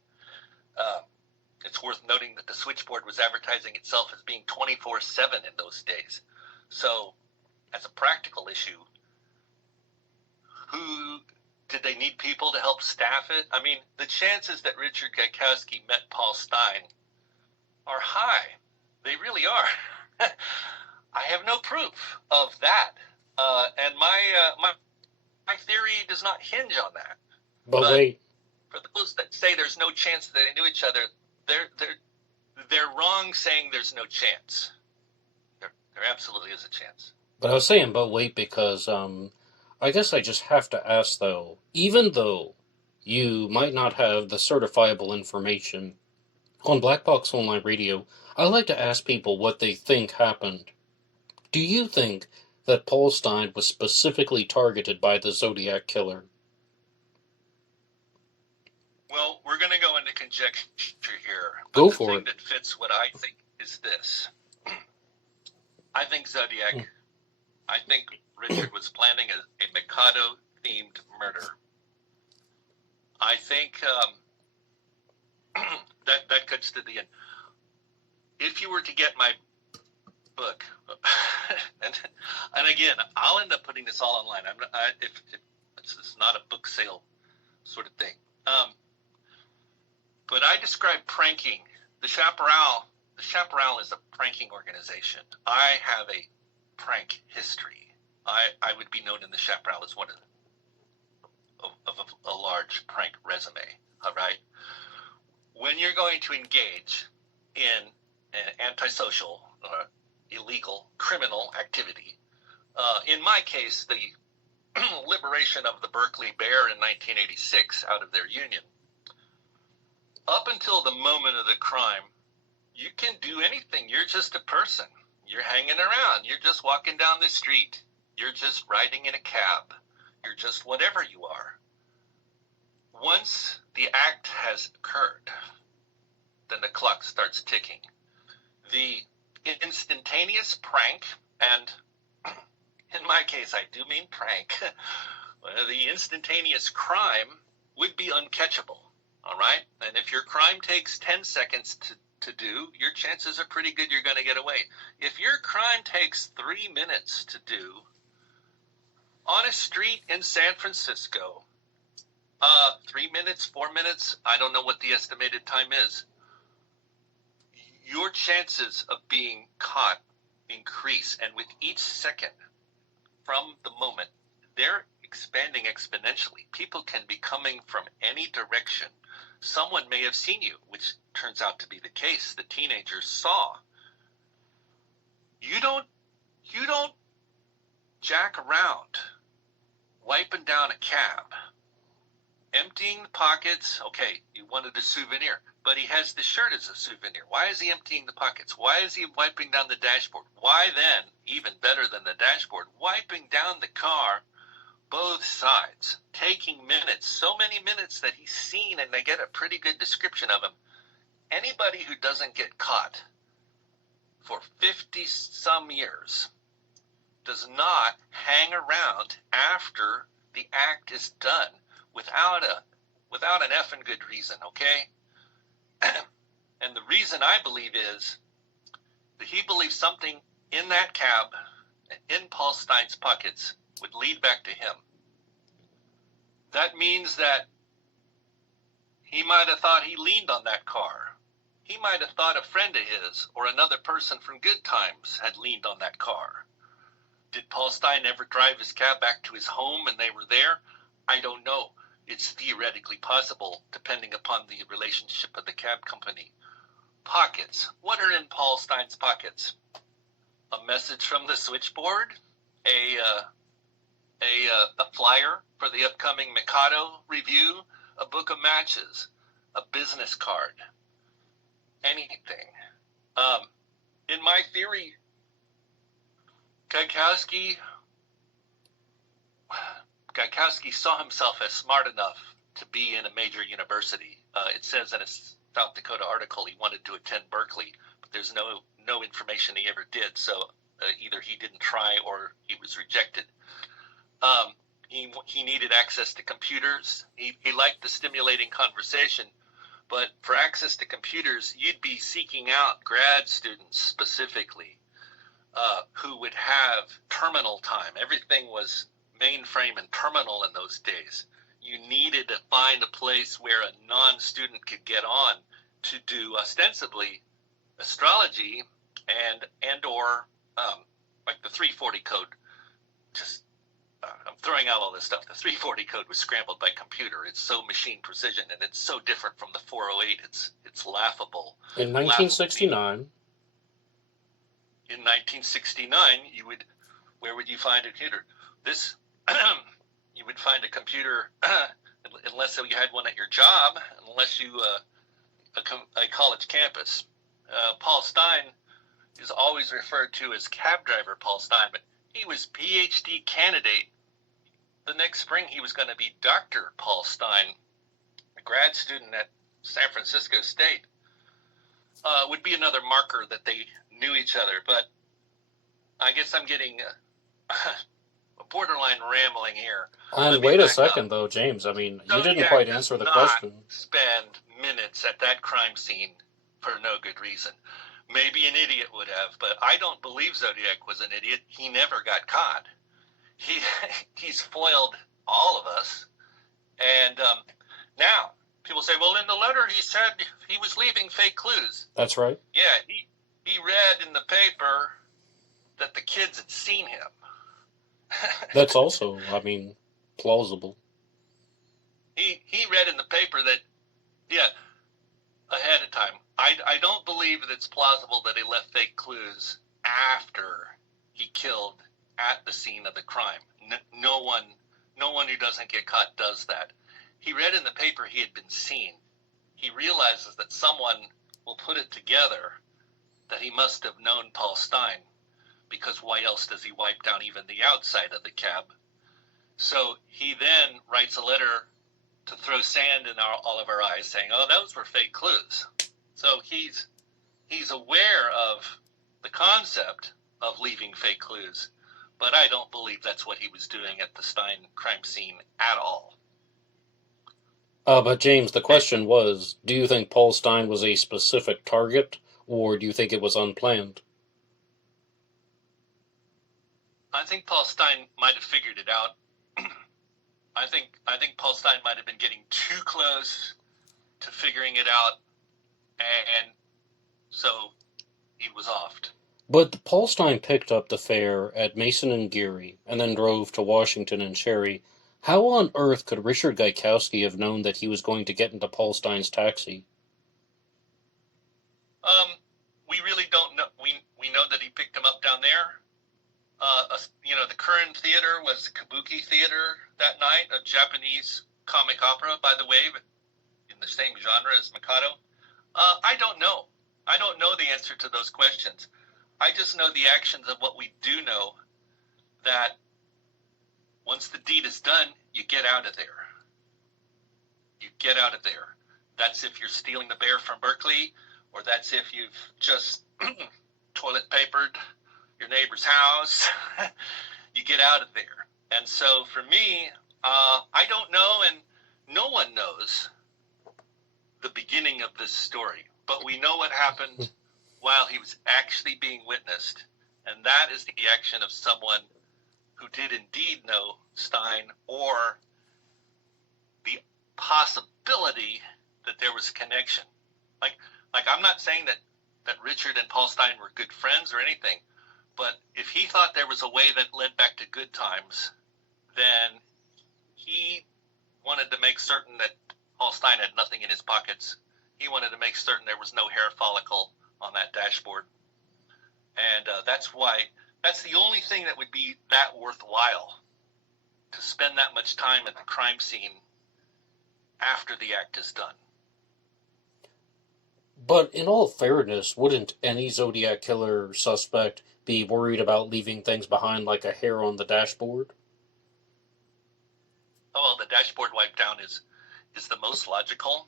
It's worth noting that the Switchboard was advertising itself as being 24/7 in those days. So, as a practical issue, did they need people to help staff it? I mean, the chances that Richard Gaikowski met Paul Stein are high. They really are. I have no proof of that. And my theory does not hinge on that. But wait. For those that say there's no chance that they knew each other, they're wrong saying there's no chance. There absolutely is a chance. But I was saying, but wait, because I guess I just have to ask, though, even though you might not have the certifiable information on Black Box Online Radio, I like to ask people what they think happened. Do you think that Paul Stein was specifically targeted by the Zodiac Killer? Well, we're going to go into conjecture here. Go for it. The thing that fits what I think is this. I think Zodiac. I think Richard was planning a Mikado-themed murder. I think that cuts to the end. If you were to get my book, and again, I'll end up putting this all online. If it's not a book sale sort of thing. But I describe pranking. The Chaparral is a pranking organization. I have a prank history. I would be known in the Chaparral as one of a large prank resume. All right. When you're going to engage in an antisocial, illegal, criminal activity, in my case, the liberation of the Berkeley Bear in 1986 out of their union, up until the moment of the crime, you can do anything. You're just a person. You're hanging around. You're just walking down the street. You're just riding in a cab. You're just whatever you are. Once the act has occurred, then the clock starts ticking. The instantaneous prank, and in my case, I do mean prank, the instantaneous crime would be uncatchable, all right? And if your crime takes 10 seconds to do, your chances are pretty good you're going to get away. If your crime takes 3 minutes to do, on a street in San Francisco, 3 minutes, 4 minutes, I don't know what the estimated time is, your chances of being caught increase. And with each second from the moment, they're expanding exponentially. People can be coming from any direction. Someone may have seen you, which turns out to be the case. The teenagers saw. You don't jack around wiping down a cab, emptying the pockets. Okay, you wanted a souvenir, but he has the shirt as a souvenir. Why is he emptying the pockets? Why is he wiping down the dashboard? Why then, even better than the dashboard, wiping down the car, both sides, taking minutes, so many minutes that he's seen and they get a pretty good description of him. Anybody who doesn't get caught for 50-some years does not hang around after the act is done without an effing good reason, okay? And the reason I believe is that he believes something in that cab, in Paul Stein's pockets, would lead back to him. That means that he might have thought he leaned on that car. He might have thought a friend of his or another person from Good Times had leaned on that car. Did Paul Stein ever drive his cab back to his home and they were there? I don't know. It's theoretically possible, depending upon the relationship of the cab company. Pockets. What are in Paul Stein's pockets? A message from the Switchboard? A flyer for the upcoming Mikado review? A book of matches? A business card? Anything. In my theory, Gaikowski saw himself as smart enough to be in a major university. It says in a South Dakota article he wanted to attend Berkeley, but there's no information he ever did, so either he didn't try or he was rejected. He needed access to computers. He liked the stimulating conversation, but for access to computers, you'd be seeking out grad students specifically who would have terminal time. Everything was mainframe and terminal in those days. You needed to find a place where a non-student could get on to do ostensibly astrology and or like the 340 code. Just I'm throwing out all this stuff. The 340 code was scrambled by computer. It's so machine precision and it's so different from the 408. It's laughable. In 1969. In 1969, where would you find a computer? You would find a computer unless you had one at your job, unless you a college campus. Paul Stein is always referred to as cab driver Paul Stein, but he was PhD candidate. The next spring, he was going to be Dr. Paul Stein, a grad student at San Francisco State. Would be another marker that they knew each other, but I guess I'm getting borderline rambling here. And wait a second, though, James. I mean, you didn't Zodiac quite does answer the not question. spend minutes at that crime scene for no good reason. Maybe an idiot would have, but I don't believe Zodiac was an idiot. He never got caught. He's foiled all of us. And now people say, well, in the letter he said he was leaving fake clues. That's right. Yeah, he read in the paper that the kids had seen him. That's also, I mean, plausible. He read in the paper that, yeah, ahead of time. I don't believe that it's plausible that he left fake clues after he killed at the scene of the crime. No one who doesn't get caught does that. He read in the paper he had been seen. He realizes that someone will put it together that he must have known Paul Stein, because why else does he wipe down even the outside of the cab? So he then writes a letter to throw sand in all of our eyes, saying, oh, those were fake clues. So he's aware of the concept of leaving fake clues, but I don't believe that's what he was doing at the Stein crime scene at all. But James, the question was, do you think Paul Stein was a specific target, or do you think it was unplanned? I think Paul Stein might have figured it out. I think Paul Stein might have been getting too close to figuring it out, and so he was offed. But Paul Stein picked up the fare at Mason and Geary, and then drove to Washington and Cherry. How on earth could Richard Gaikowski have known that he was going to get into Paul Stein's taxi? We really don't know. We know that he picked him up down there. The Curran Theater was Kabuki Theater that night, a Japanese comic opera, by the way, but in the same genre as Mikado. I don't know. I don't know the answer to those questions. I just know the actions of what we do know, that once the deed is done, you get out of there. You get out of there. That's if you're stealing the bear from Berkeley, or that's if you've just toilet papered your neighbor's house. You get out of there. And so for me, I don't know, and no one knows the beginning of this story, but we know what happened while he was actually being witnessed, and that is the action of someone who did indeed know Stein, or the possibility that there was a connection. Like I'm not saying that Richard and Paul Stein were good friends or anything, but if he thought there was a way that led back to good times, then he wanted to make certain that Paul Stein had nothing in his pockets. He wanted to make certain there was no hair follicle on that dashboard. And that's the only thing that would be that worthwhile, to spend that much time at the crime scene after the act is done. But in all fairness, wouldn't any Zodiac killer suspect be worried about leaving things behind like a hair on the dashboard? Oh, well, the dashboard wipe down is the most logical.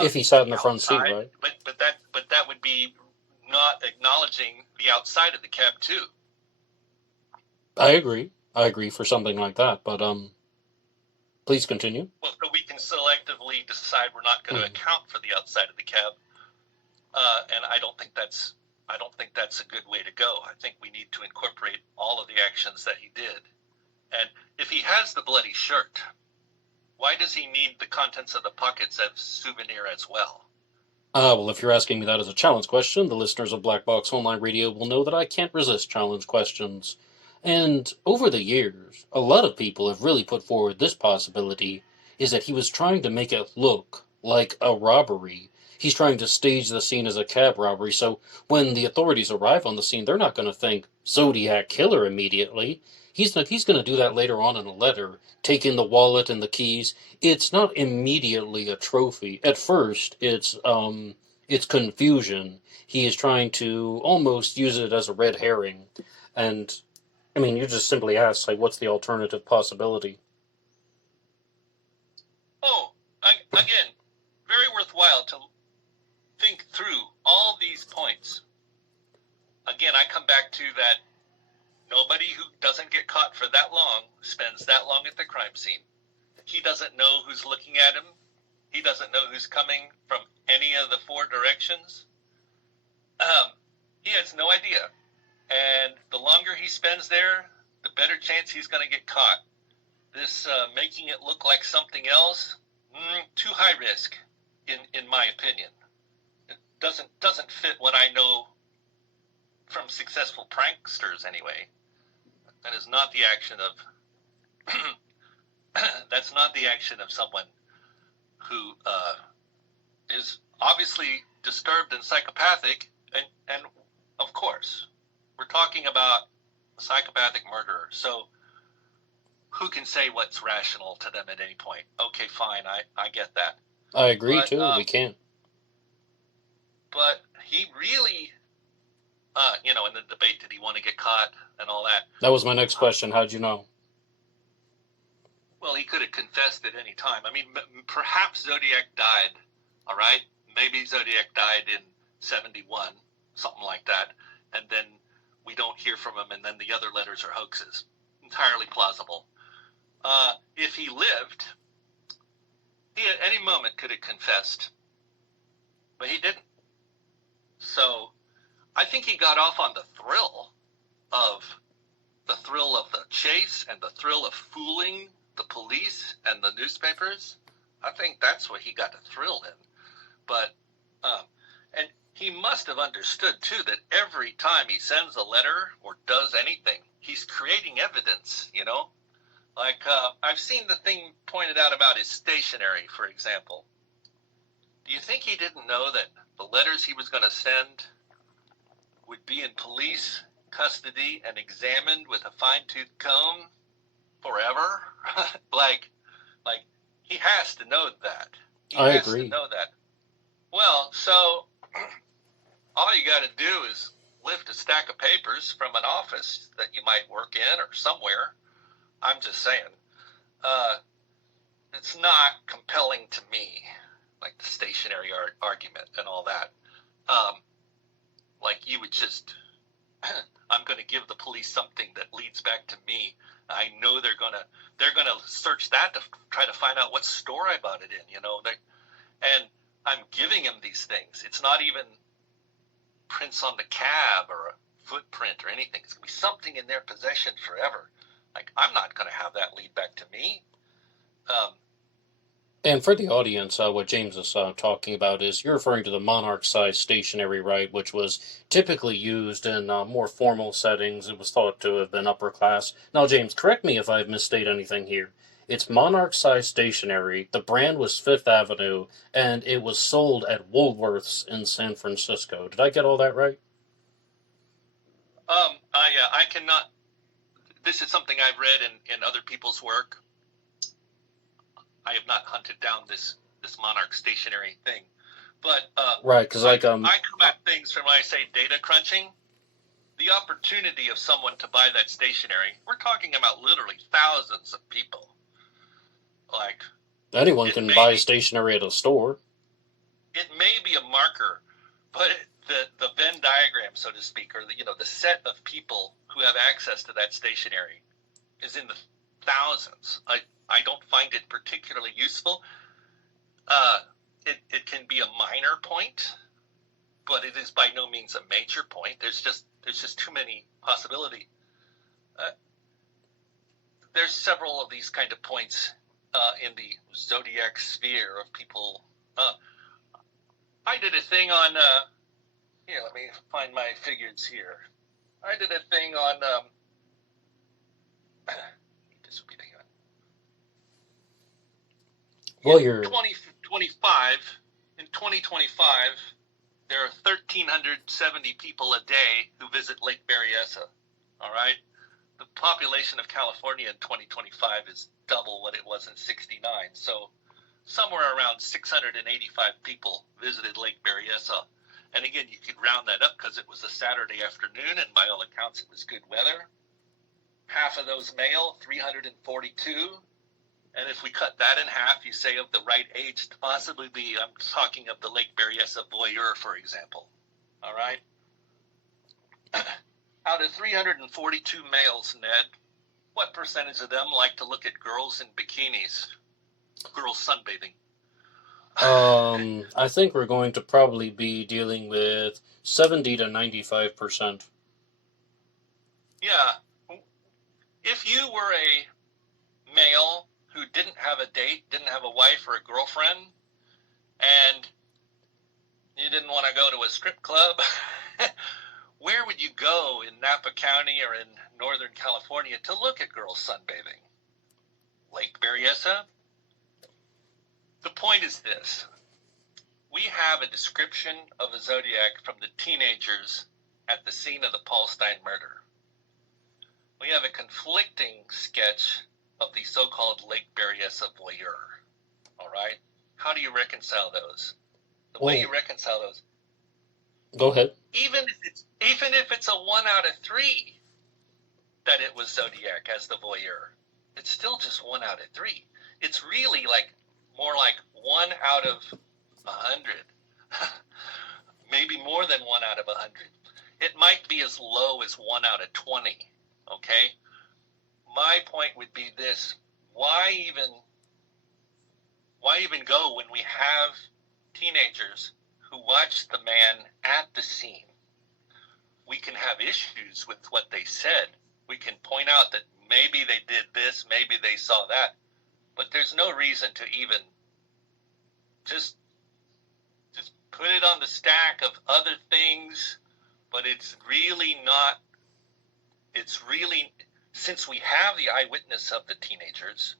If he sat in the front seat, right? But that would be not acknowledging the outside of the cab too. I agree for something like that, but please continue. Well, so we can selectively decide we're not going to account for the outside of the cab, and I don't think that's a good way to go. I think we need to incorporate all of the actions that he did. And if he has the bloody shirt, why does he need the contents of the pockets as souvenir as well? Well, if you're asking me that as a challenge question, the listeners of Black Box Online Radio will know that I can't resist challenge questions. And over the years, a lot of people have really put forward this possibility, is that he was trying to make it look like a robbery. He's trying to stage the scene as a cab robbery, so when the authorities arrive on the scene, they're not going to think Zodiac killer immediately. He's going to do that later on in a letter, take in the wallet and the keys. It's not immediately a trophy. At first, it's confusion. He is trying to almost use it as a red herring. And, I mean, you just simply ask, like, what's the alternative possibility? Oh, again, very worthwhile to think through all these points. again, I come back to that nobody who doesn't get caught for that long spends that long at the crime scene. He doesn't know who's looking at him. He doesn't know who's coming from any of the four directions. He has no idea. And the longer he spends there, the better chance he's going to get caught. This making it look like something else, too high risk, in my opinion. It doesn't fit what I know from successful pranksters anyway. That is not the action of that's not the action of someone who is obviously disturbed and psychopathic, and of course we're talking about a psychopathic murderer, so who can say what's rational to them at any point? Okay, fine, I get that. I agree, too. We can. But he really, in the debate, did he want to get caught and all that? That was my next question. How'd you know? Well, he could have confessed at any time. I mean, perhaps Zodiac died, all right? Maybe Zodiac died in 71, something like that, and then we don't hear from him, and then the other letters are hoaxes. Entirely plausible. If he lived, he at any moment could have confessed, but he didn't. So I think he got off on the thrill of the chase and the thrill of fooling the police and the newspapers. I think that's what he got the thrill in. But and he must have understood too that every time he sends a letter or does anything, he's creating evidence, Like, I've seen the thing pointed out about his stationery, for example. Do you think he didn't know that the letters he was going to send would be in police custody and examined with a fine-tooth comb forever? like, he has to know that. I agree. To know that. Well, so all you got to do is lift a stack of papers from an office that you might work in or somewhere. I'm just saying, it's not compelling to me, like the stationary argument and all that. Like you would just, I'm going to give the police something that leads back to me. I know they're gonna search that to try to find out what store I bought it in, and I'm giving them these things. It's not even prints on the cab or a footprint or anything. It's going to be something in their possession forever. Like, I'm not going to have that lead back to me. And for the audience, what James is talking about is you're referring to the Monarch size stationery, right, which was typically used in more formal settings. It was thought to have been upper class. Now, James, correct me if I misstate anything here. It's Monarch size stationery. The brand was Fifth Avenue, and it was sold at Woolworth's in San Francisco. Did I get all that right? I cannot. This is something I've read in other people's work. I have not hunted down this Monarch stationery thing, but right, because I come at things from when I say data crunching. The opportunity of someone to buy that stationery, we're talking about literally thousands of people. Like, anyone can buy stationery at a store. It may be a marker, but the Venn diagram, so to speak, or the set of people who have access to that stationery is in the thousands. I don't find it particularly useful. It can be a minor point, but it is by no means a major point. There's just too many possibilities. There's several of these kind of points in the Zodiac sphere of people. I did a thing on, let me find my figures here. I did a thing on, this would be the well, you're 2025. In 2025, there are 1,370 people a day who visit Lake Berryessa. All right, the population of California in 2025 is double what it was in '69. So, somewhere around 685 people visited Lake Berryessa. And again, you could round that up because it was a Saturday afternoon, and by all accounts, it was good weather. Half of those male, 342. And if we cut that in half, you say of the right age to possibly be, I'm talking of the Lake Berryessa voyeur, for example. All right? Out of 342 males, Ned, what percentage of them like to look at girls in bikinis? Girls sunbathing? I think we're going to probably be dealing with 70 to 95%. Yeah. If you were a male who didn't have a date, didn't have a wife or a girlfriend, and you didn't want to go to a strip club, where would you go in Napa County or in Northern California to look at girls sunbathing? Lake Berryessa? The point is this. We have a description of a zodiac from the teenagers at the scene of the Paul Stein murder. We have a conflicting sketch of the so-called Lake Berryessa voyeur. All right? How do you reconcile those? The way you reconcile those. Go ahead. Even if it's a 1 out of 3 that it was Zodiac as the voyeur, it's still just 1 out of 3. It's really like more like 1 out of 100. Maybe more than 1 out of 100. It might be as low as 1 out of 20. Okay? My point would be this. Why even go when we have teenagers who watch the man at the scene? We can have issues with what they said. We can point out that maybe they did this, maybe they saw that, but there's no reason to even just put it on the stack of other things. But it's really, since we have the eyewitness of the teenagers,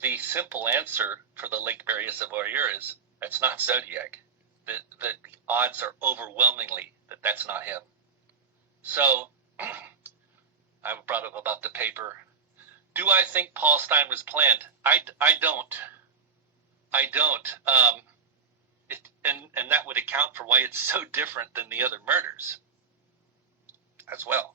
the simple answer for the Lake Berryessa voyeur is that's not Zodiac. The odds are overwhelmingly that that's not him. So, I brought up about the paper. Do I think Paul Stein was planned? I don't. And that would account for why it's so different than the other murders as well.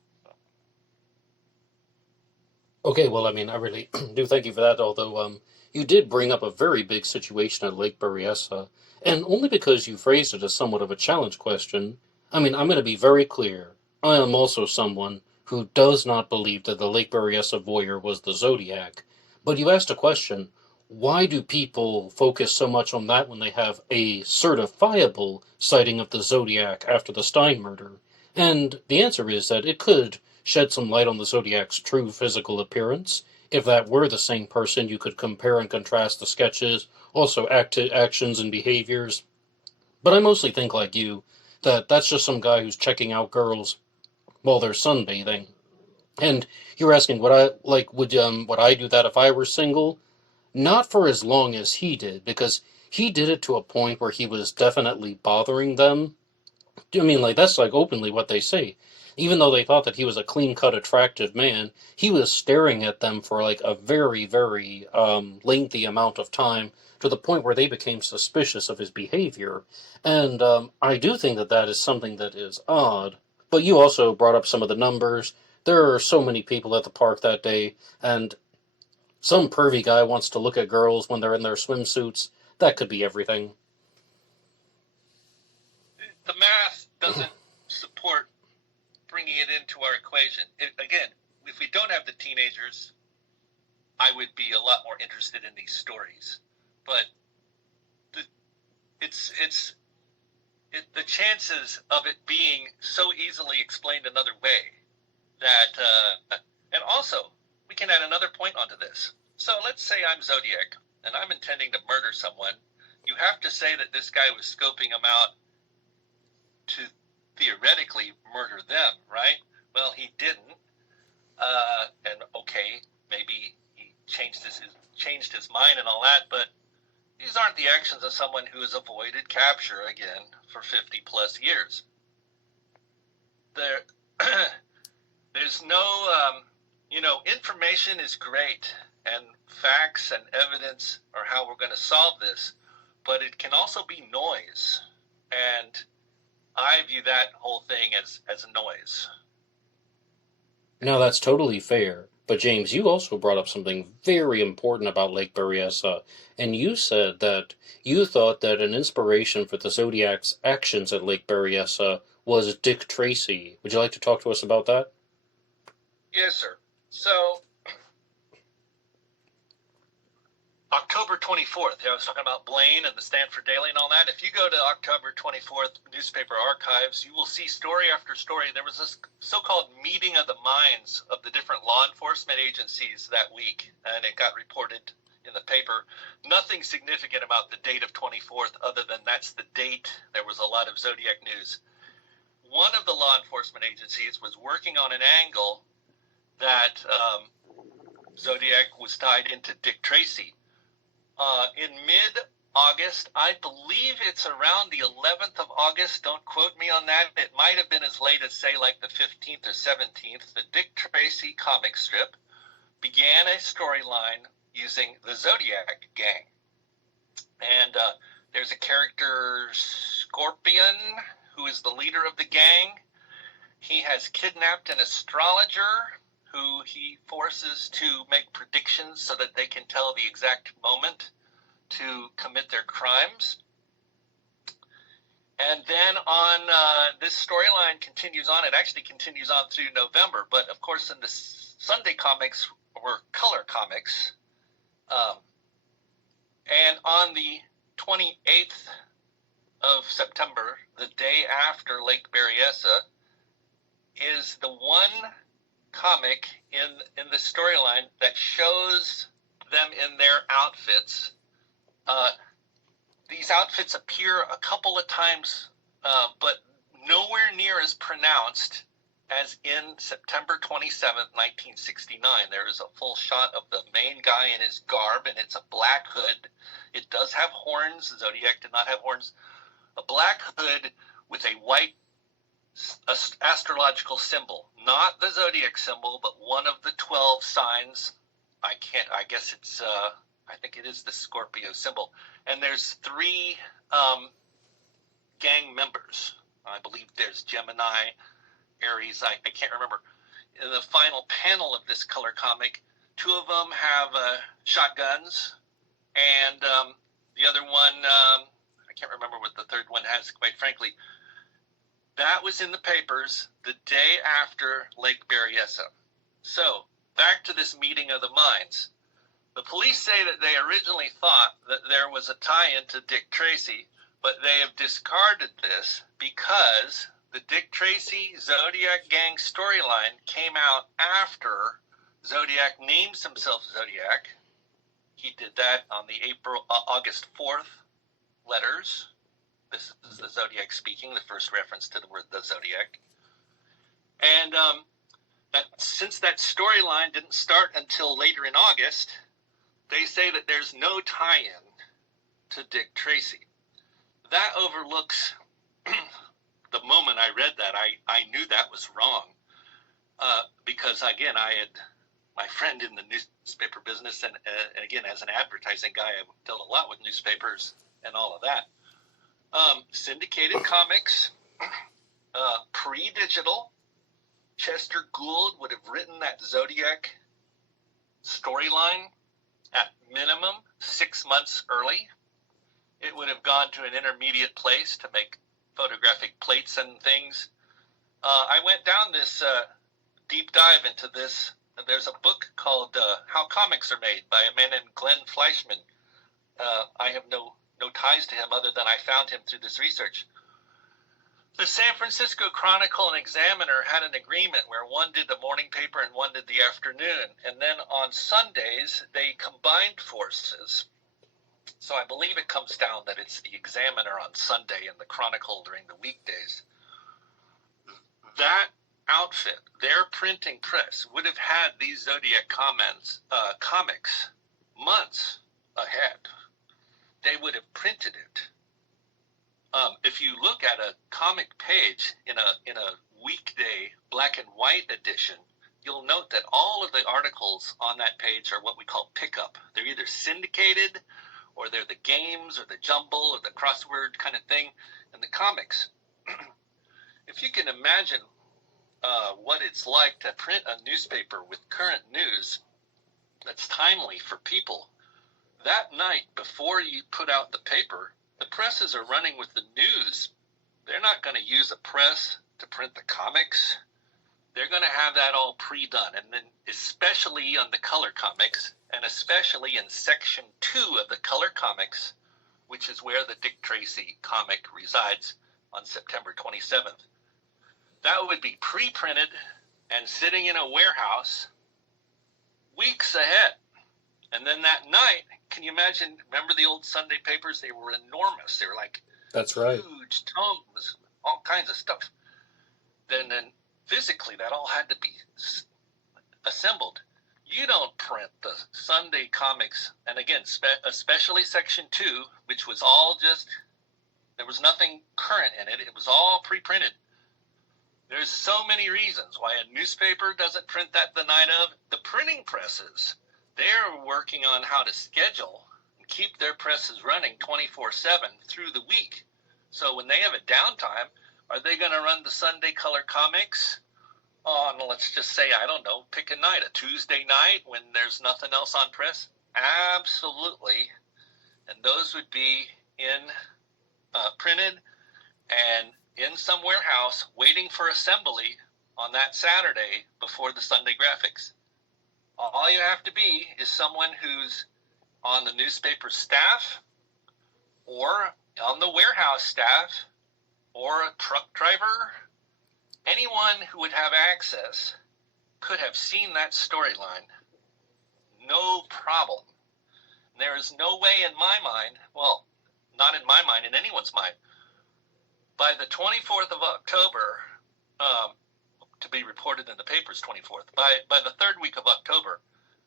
Okay, well, I mean, I really do thank you for that, although you did bring up a very big situation at Lake Berryessa, and only because you phrased it as somewhat of a challenge question. I mean, I'm going to be very clear. I am also someone who does not believe that the Lake Berryessa voyeur was the Zodiac, but you asked a question, why do people focus so much on that when they have a certifiable sighting of the Zodiac after the Stein murder? And the answer is that it could shed some light on the Zodiac's true physical appearance. If that were the same person, you could compare and contrast the sketches, also actions and behaviors. But I mostly think, like you, that that's just some guy who's checking out girls while they're sunbathing. And you're asking, would I do that if I were single? Not for as long as he did, because he did it to a point where he was definitely bothering them. I mean, like, that's like openly what they say. Even though they thought that he was a clean-cut, attractive man, he was staring at them for like a very, very lengthy amount of time, to the point where they became suspicious of his behavior. And I do think that that is something that is odd. But you also brought up some of the numbers. There are so many people at the park that day, and some pervy guy wants to look at girls when they're in their swimsuits. That could be everything. The math doesn't support bringing it into our equation. Again, if we don't have the teenagers, I would be a lot more interested in these stories. But the chances of it being so easily explained another way that, and also, we can add another point onto this. So let's say I'm Zodiac, and I'm intending to murder someone. You have to say that this guy was scoping them out to theoretically murder them, right? Well, he didn't. And okay, maybe he changed his mind and all that, but these aren't the actions of someone who has avoided capture again for 50 plus years. There's no, information is great, and facts and evidence are how we're going to solve this, but it can also be noise, and I view that whole thing as noise. Now, that's totally fair. But James, you also brought up something very important about Lake Berryessa, and you said that you thought that an inspiration for the Zodiac's actions at Lake Berryessa was Dick Tracy. Would you like to talk to us about that? Yes, sir. So, October 24th, I was talking about Blaine and the Stanford Daily and all that. If you go to October 24th newspaper archives, you will see story after story. There was this so-called meeting of the minds of the different law enforcement agencies that week, and it got reported in the paper. Nothing significant about the date of 24th other than that's the date. There was a lot of Zodiac news. One of the law enforcement agencies was working on an angle that Zodiac was tied into Dick Tracy. In mid-August, I believe it's around the 11th of August, don't quote me on that, it might have been as late as, say, like the 15th or 17th, the Dick Tracy comic strip began a storyline using the Zodiac gang. And there's a character, Scorpion, who is the leader of the gang. He has kidnapped an astrologer who he forces to make predictions so that they can tell the exact moment to commit their crimes. And then on this storyline continues on. It actually continues on through November, but of course in the Sunday comics were color comics. And on the 28th of September, the day after Lake Berryessa, is the one comic in the storyline that shows them in their outfits. These outfits appear a couple of times, but nowhere near as pronounced as in September 27th, 1969. There is a full shot of the main guy in his garb, and it's a black hood. It does have horns. Zodiac did not have horns. A black hood with a white astrological symbol, not the Zodiac symbol, but one of the 12 signs. I think it is the Scorpio symbol. And there's 3 gang members. I believe there's Gemini, Aries, I can't remember. In the final panel of this color comic, 2 of them have shotguns, and the other one, I can't remember what the third one has, quite frankly. That was in the papers the day after Lake Berryessa. So, back to this meeting of the minds. The police say that they originally thought that there was a tie-in to Dick Tracy, but they have discarded this because the Dick Tracy Zodiac gang storyline came out after Zodiac names himself Zodiac. He did that on the August 4th letters. This is the Zodiac speaking, the first reference to the word the Zodiac. And since that storyline didn't start until later in August, they say that there's no tie-in to Dick Tracy. That overlooks, the moment I read that, I knew that was wrong. Because, again, I had my friend in the newspaper business, and again, as an advertising guy, I've dealt a lot with newspapers and all of that. Syndicated comics, pre-digital. Chester Gould would have written that Zodiac storyline at minimum 6 months early. It would have gone to an intermediate place to make photographic plates and things. I went down this deep dive into this. There's a book called How Comics Are Made by a man named Glenn Fleischman. I have no ties to him other than I found him through this research. The San Francisco Chronicle and Examiner had an agreement where one did the morning paper and one did the afternoon. And then on Sundays, they combined forces. So I believe it comes down that it's the Examiner on Sunday and the Chronicle during the weekdays. That outfit, their printing press, would have had these Zodiac comics months ahead. They would have printed it. If you look at a comic page in a weekday black and white edition, you'll note that all of the articles on that page are what we call pickup. They're either syndicated, or they're the games, or the jumble, or the crossword kind of thing, and the comics. If you can imagine what it's like to print a newspaper with current news that's timely for people, that night before you put out the paper, the presses are running with the news they're not going to use a press to print the comics. They're going to have that all pre-done. And then especially on the color comics, and especially in section 2 of the color comics, which is where the Dick Tracy comic resides on September 27th. That would be pre-printed and sitting in a warehouse weeks ahead. And then that night, can you imagine, remember the old Sunday papers? They were enormous. They were like That's right. huge tomes, all kinds of stuff. Then physically, that all had to be assembled. You don't print the Sunday comics, and again, especially section 2, which was all just, there was nothing current in it. It was all pre-printed. There's so many reasons why a newspaper doesn't print that the night of. The printing presses, they're working on how to schedule and keep their presses running 24/7 through the week. So when they have a downtime, are they going to run the Sunday color comics on, let's just say, I don't know, pick a night, a Tuesday night when there's nothing else on press? Absolutely. And those would be in printed and in some warehouse waiting for assembly on that Saturday before the Sunday graphics. All you have to be is someone who's on the newspaper staff or on the warehouse staff or a truck driver. Anyone who would have access could have seen that storyline. No problem. There is no way in my mind, well, not in my mind, in anyone's mind, by the 24th of October, to be reported in the papers 24th, by the third week of October,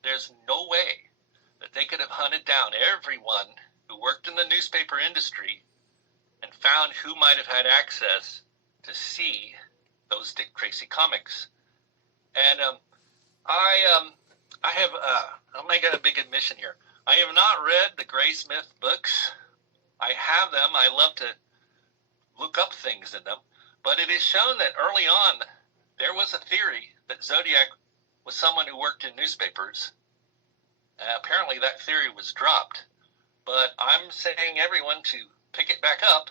there's no way that they could have hunted down everyone who worked in the newspaper industry and found who might have had access to see those Dick Tracy comics. And I'll make a big admission here. I have not read the Graysmith books. I have them. I love to look up things in them. But it is shown that early on, there was a theory that Zodiac was someone who worked in newspapers. Apparently that theory was dropped. But I'm saying everyone to pick it back up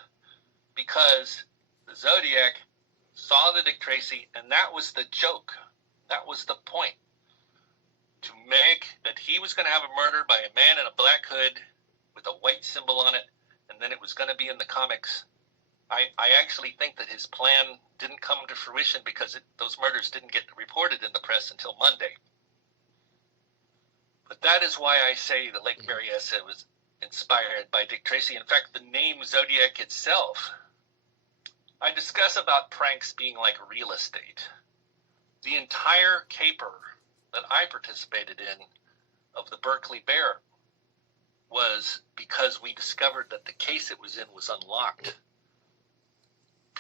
because the Zodiac saw the Dick Tracy, and that was the joke. That was the point. To make that he was going to have a murder by a man in a black hood with a white symbol on it, and then it was going to be in the comics. I actually think that his plan didn't come to fruition because those murders didn't get reported in the press until Monday. But that is why I say the Lake Berryessa was inspired by Dick Tracy. In fact, the name Zodiac itself, I discuss about pranks being like real estate. The entire caper that I participated in of the Berkeley Bear was because we discovered that the case it was in was unlocked.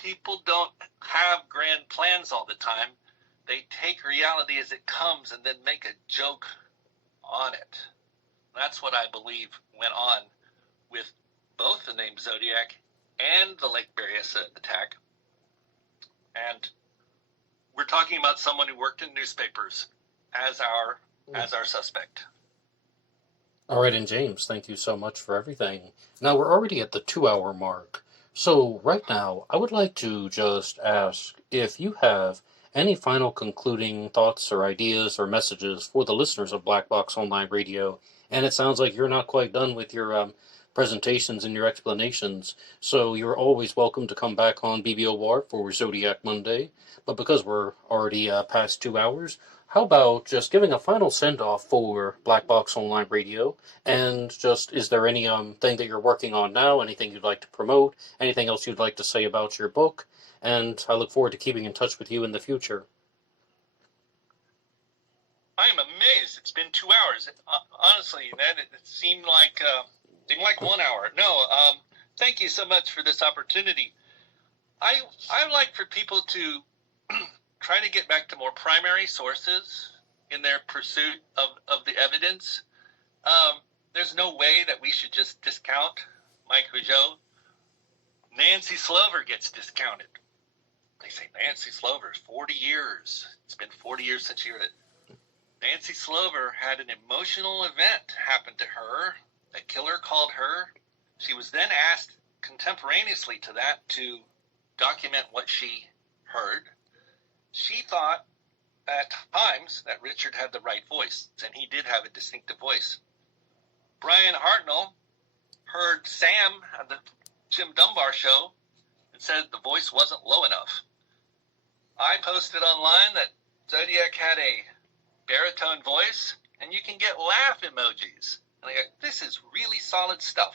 People don't have grand plans all the time. They take reality as it comes and then make a joke on it. That's what I believe went on with both the name Zodiac and the Lake Berryessa attack. And we're talking about someone who worked in newspapers as our suspect. All right, and James, thank you so much for everything. Now, we're already at the 2-hour mark. So right now, I would like to just ask if you have any final concluding thoughts or ideas or messages for the listeners of Black Box Online Radio. And it sounds like you're not quite done with your presentations and your explanations, so you're always welcome to come back on BBOR for Zodiac Monday. But because we're already past 2 hours, how about just giving a final send-off for Black Box Online Radio? And just, is there any thing that you're working on now, anything you'd like to promote, anything else you'd like to say about your book? And I look forward to keeping in touch with you in the future. I am amazed. It's been 2 hours. Honestly, man, it seemed like 1 hour. No, thank you so much for this opportunity. I like for people to try to get back to more primary sources in their pursuit of the evidence. There's no way that we should just discount Mike Rougeau. Nancy Slover gets discounted. They say Nancy Slover, 40 years. It's been 40 years since she heard it. Nancy Slover had an emotional event happen to her. A killer called her. She was then asked contemporaneously to that to document what she heard. She thought at times that Richard had the right voice, and he did have a distinctive voice. Brian Hartnell heard Sam at the Jim Dunbar show and said the voice wasn't low enough. I posted online that Zodiac had a baritone voice, and you can get laugh emojis. And I go, this is really solid stuff.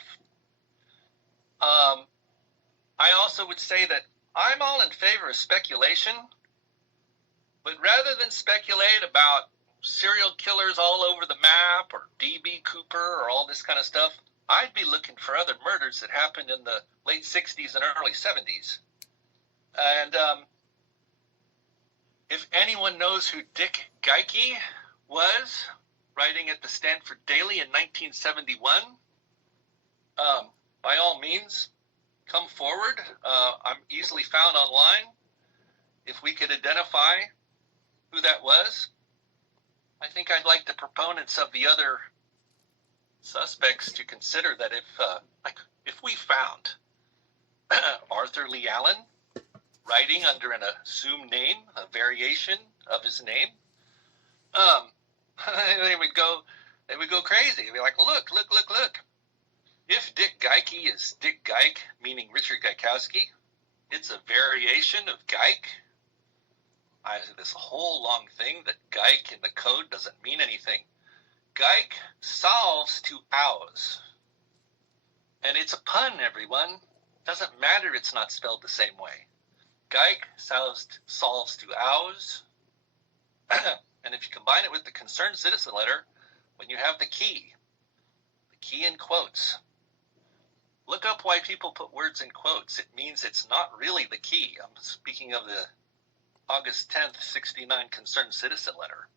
I also would say that I'm all in favor of speculation, but rather than speculate about serial killers all over the map or D.B. Cooper or all this kind of stuff, I'd be looking for other murders that happened in the late 60s and early 70s. And if anyone knows who Dick Giky was, writing at the Stanford Daily in 1971, by all means, come forward. I'm easily found online. If we could identify who that was, I think I'd like the proponents of the other suspects to consider that if we found Arthur Lee Allen writing under an assumed name, a variation of his name, they would go crazy. They'd be like, look. If Dick Giky is Dick Gyke, meaning Richard Gaikowski, it's a variation of Gyke. This whole long thing that Gyke in the code doesn't mean anything. Gyke solves to ours. And it's a pun, everyone. Doesn't matter it's not spelled the same way. Gyke solves to ours. And if you combine it with the concerned citizen letter, when you have the key in quotes, look up why people put words in quotes. It means it's not really the key. I'm speaking of the August 10th, 69 concerned citizen letter.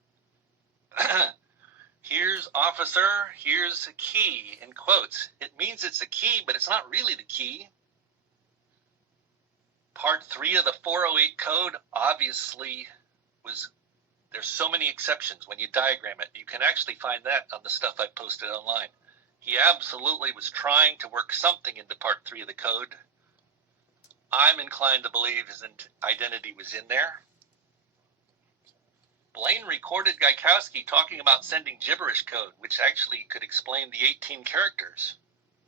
Here's officer, here's a key in quotes. It means it's a key, but it's not really the key. Part 3 of the 408 code obviously there's so many exceptions when you diagram it. You can actually find that on the stuff I posted online. He absolutely was trying to work something into part 3 of the code. I'm inclined to believe his identity was in there. Blaine recorded Gaikowski talking about sending gibberish code, which actually could explain the 18 characters.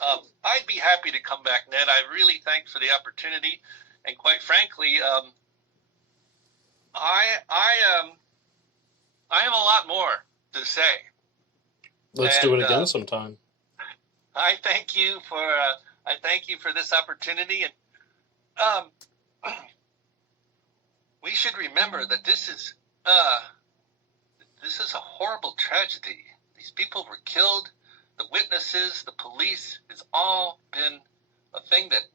I'd be happy to come back, Ned. I really thank for the opportunity. And quite frankly, I have a lot more to say. Let's do it again sometime. I thank you for this opportunity, and we should remember that this is a horrible tragedy. These people were killed. The witnesses, the police, it's all been a thing that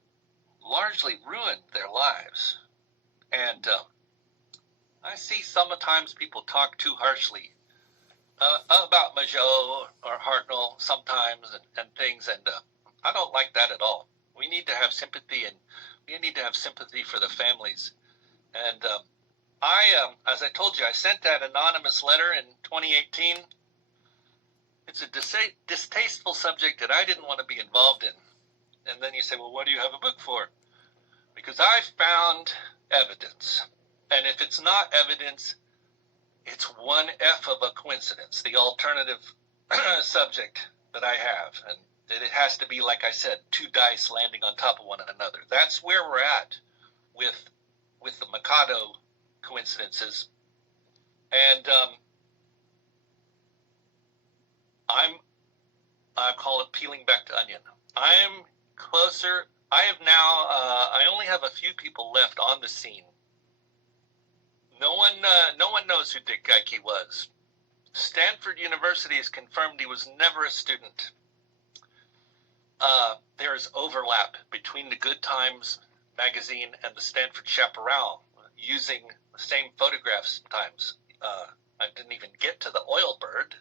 largely ruined their lives. And I see sometimes people talk too harshly about Majot or Hartnell sometimes and things, and I don't like that at all. We need to have sympathy, and we need to have sympathy for the families. And as I told you, I sent that anonymous letter in 2018. It's a distasteful subject that I didn't want to be involved in. And then you say, well, what do you have a book for? Because I found evidence. And if it's not evidence, it's one F of a coincidence, the alternative subject that I have. And it has to be, like I said, 2 dice landing on top of one another. That's where we're at with the Mikado coincidences. And I call it peeling back the onion. I'm closer. I only have a few people left on the scene. No one knows who Dick Giky was. Stanford University has confirmed he was never a student. There is overlap between the Good Times magazine and the Stanford Chaparral, using the same photographs sometimes. I didn't even get to the oil bird.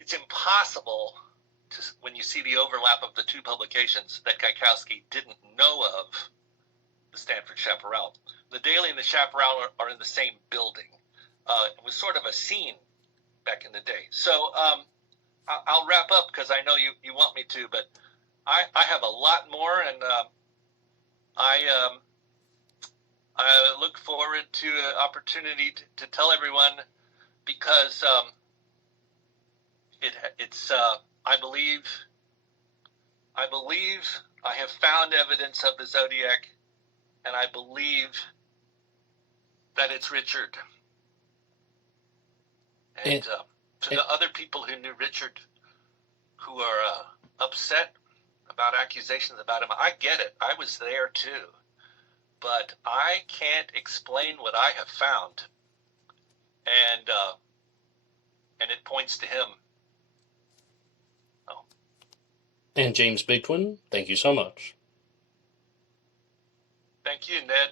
It's impossible when you see the overlap of the 2 publications that Gaikowski didn't know of the Stanford Chaparral. The Daily and the Chaparral are in the same building. It was sort of a scene back in the day. So I'll wrap up because I know you want me to, but I have a lot more, and I look forward to an opportunity to tell everyone, because it's I believe I have found evidence of the Zodiac, and I believe that it's Richard. And to the other people who knew Richard, who are upset about accusations about him, I get it. I was there too. But I can't explain what I have found. And it points to him. Oh. And James Bigtwin, thank you so much. Thank you, Ned.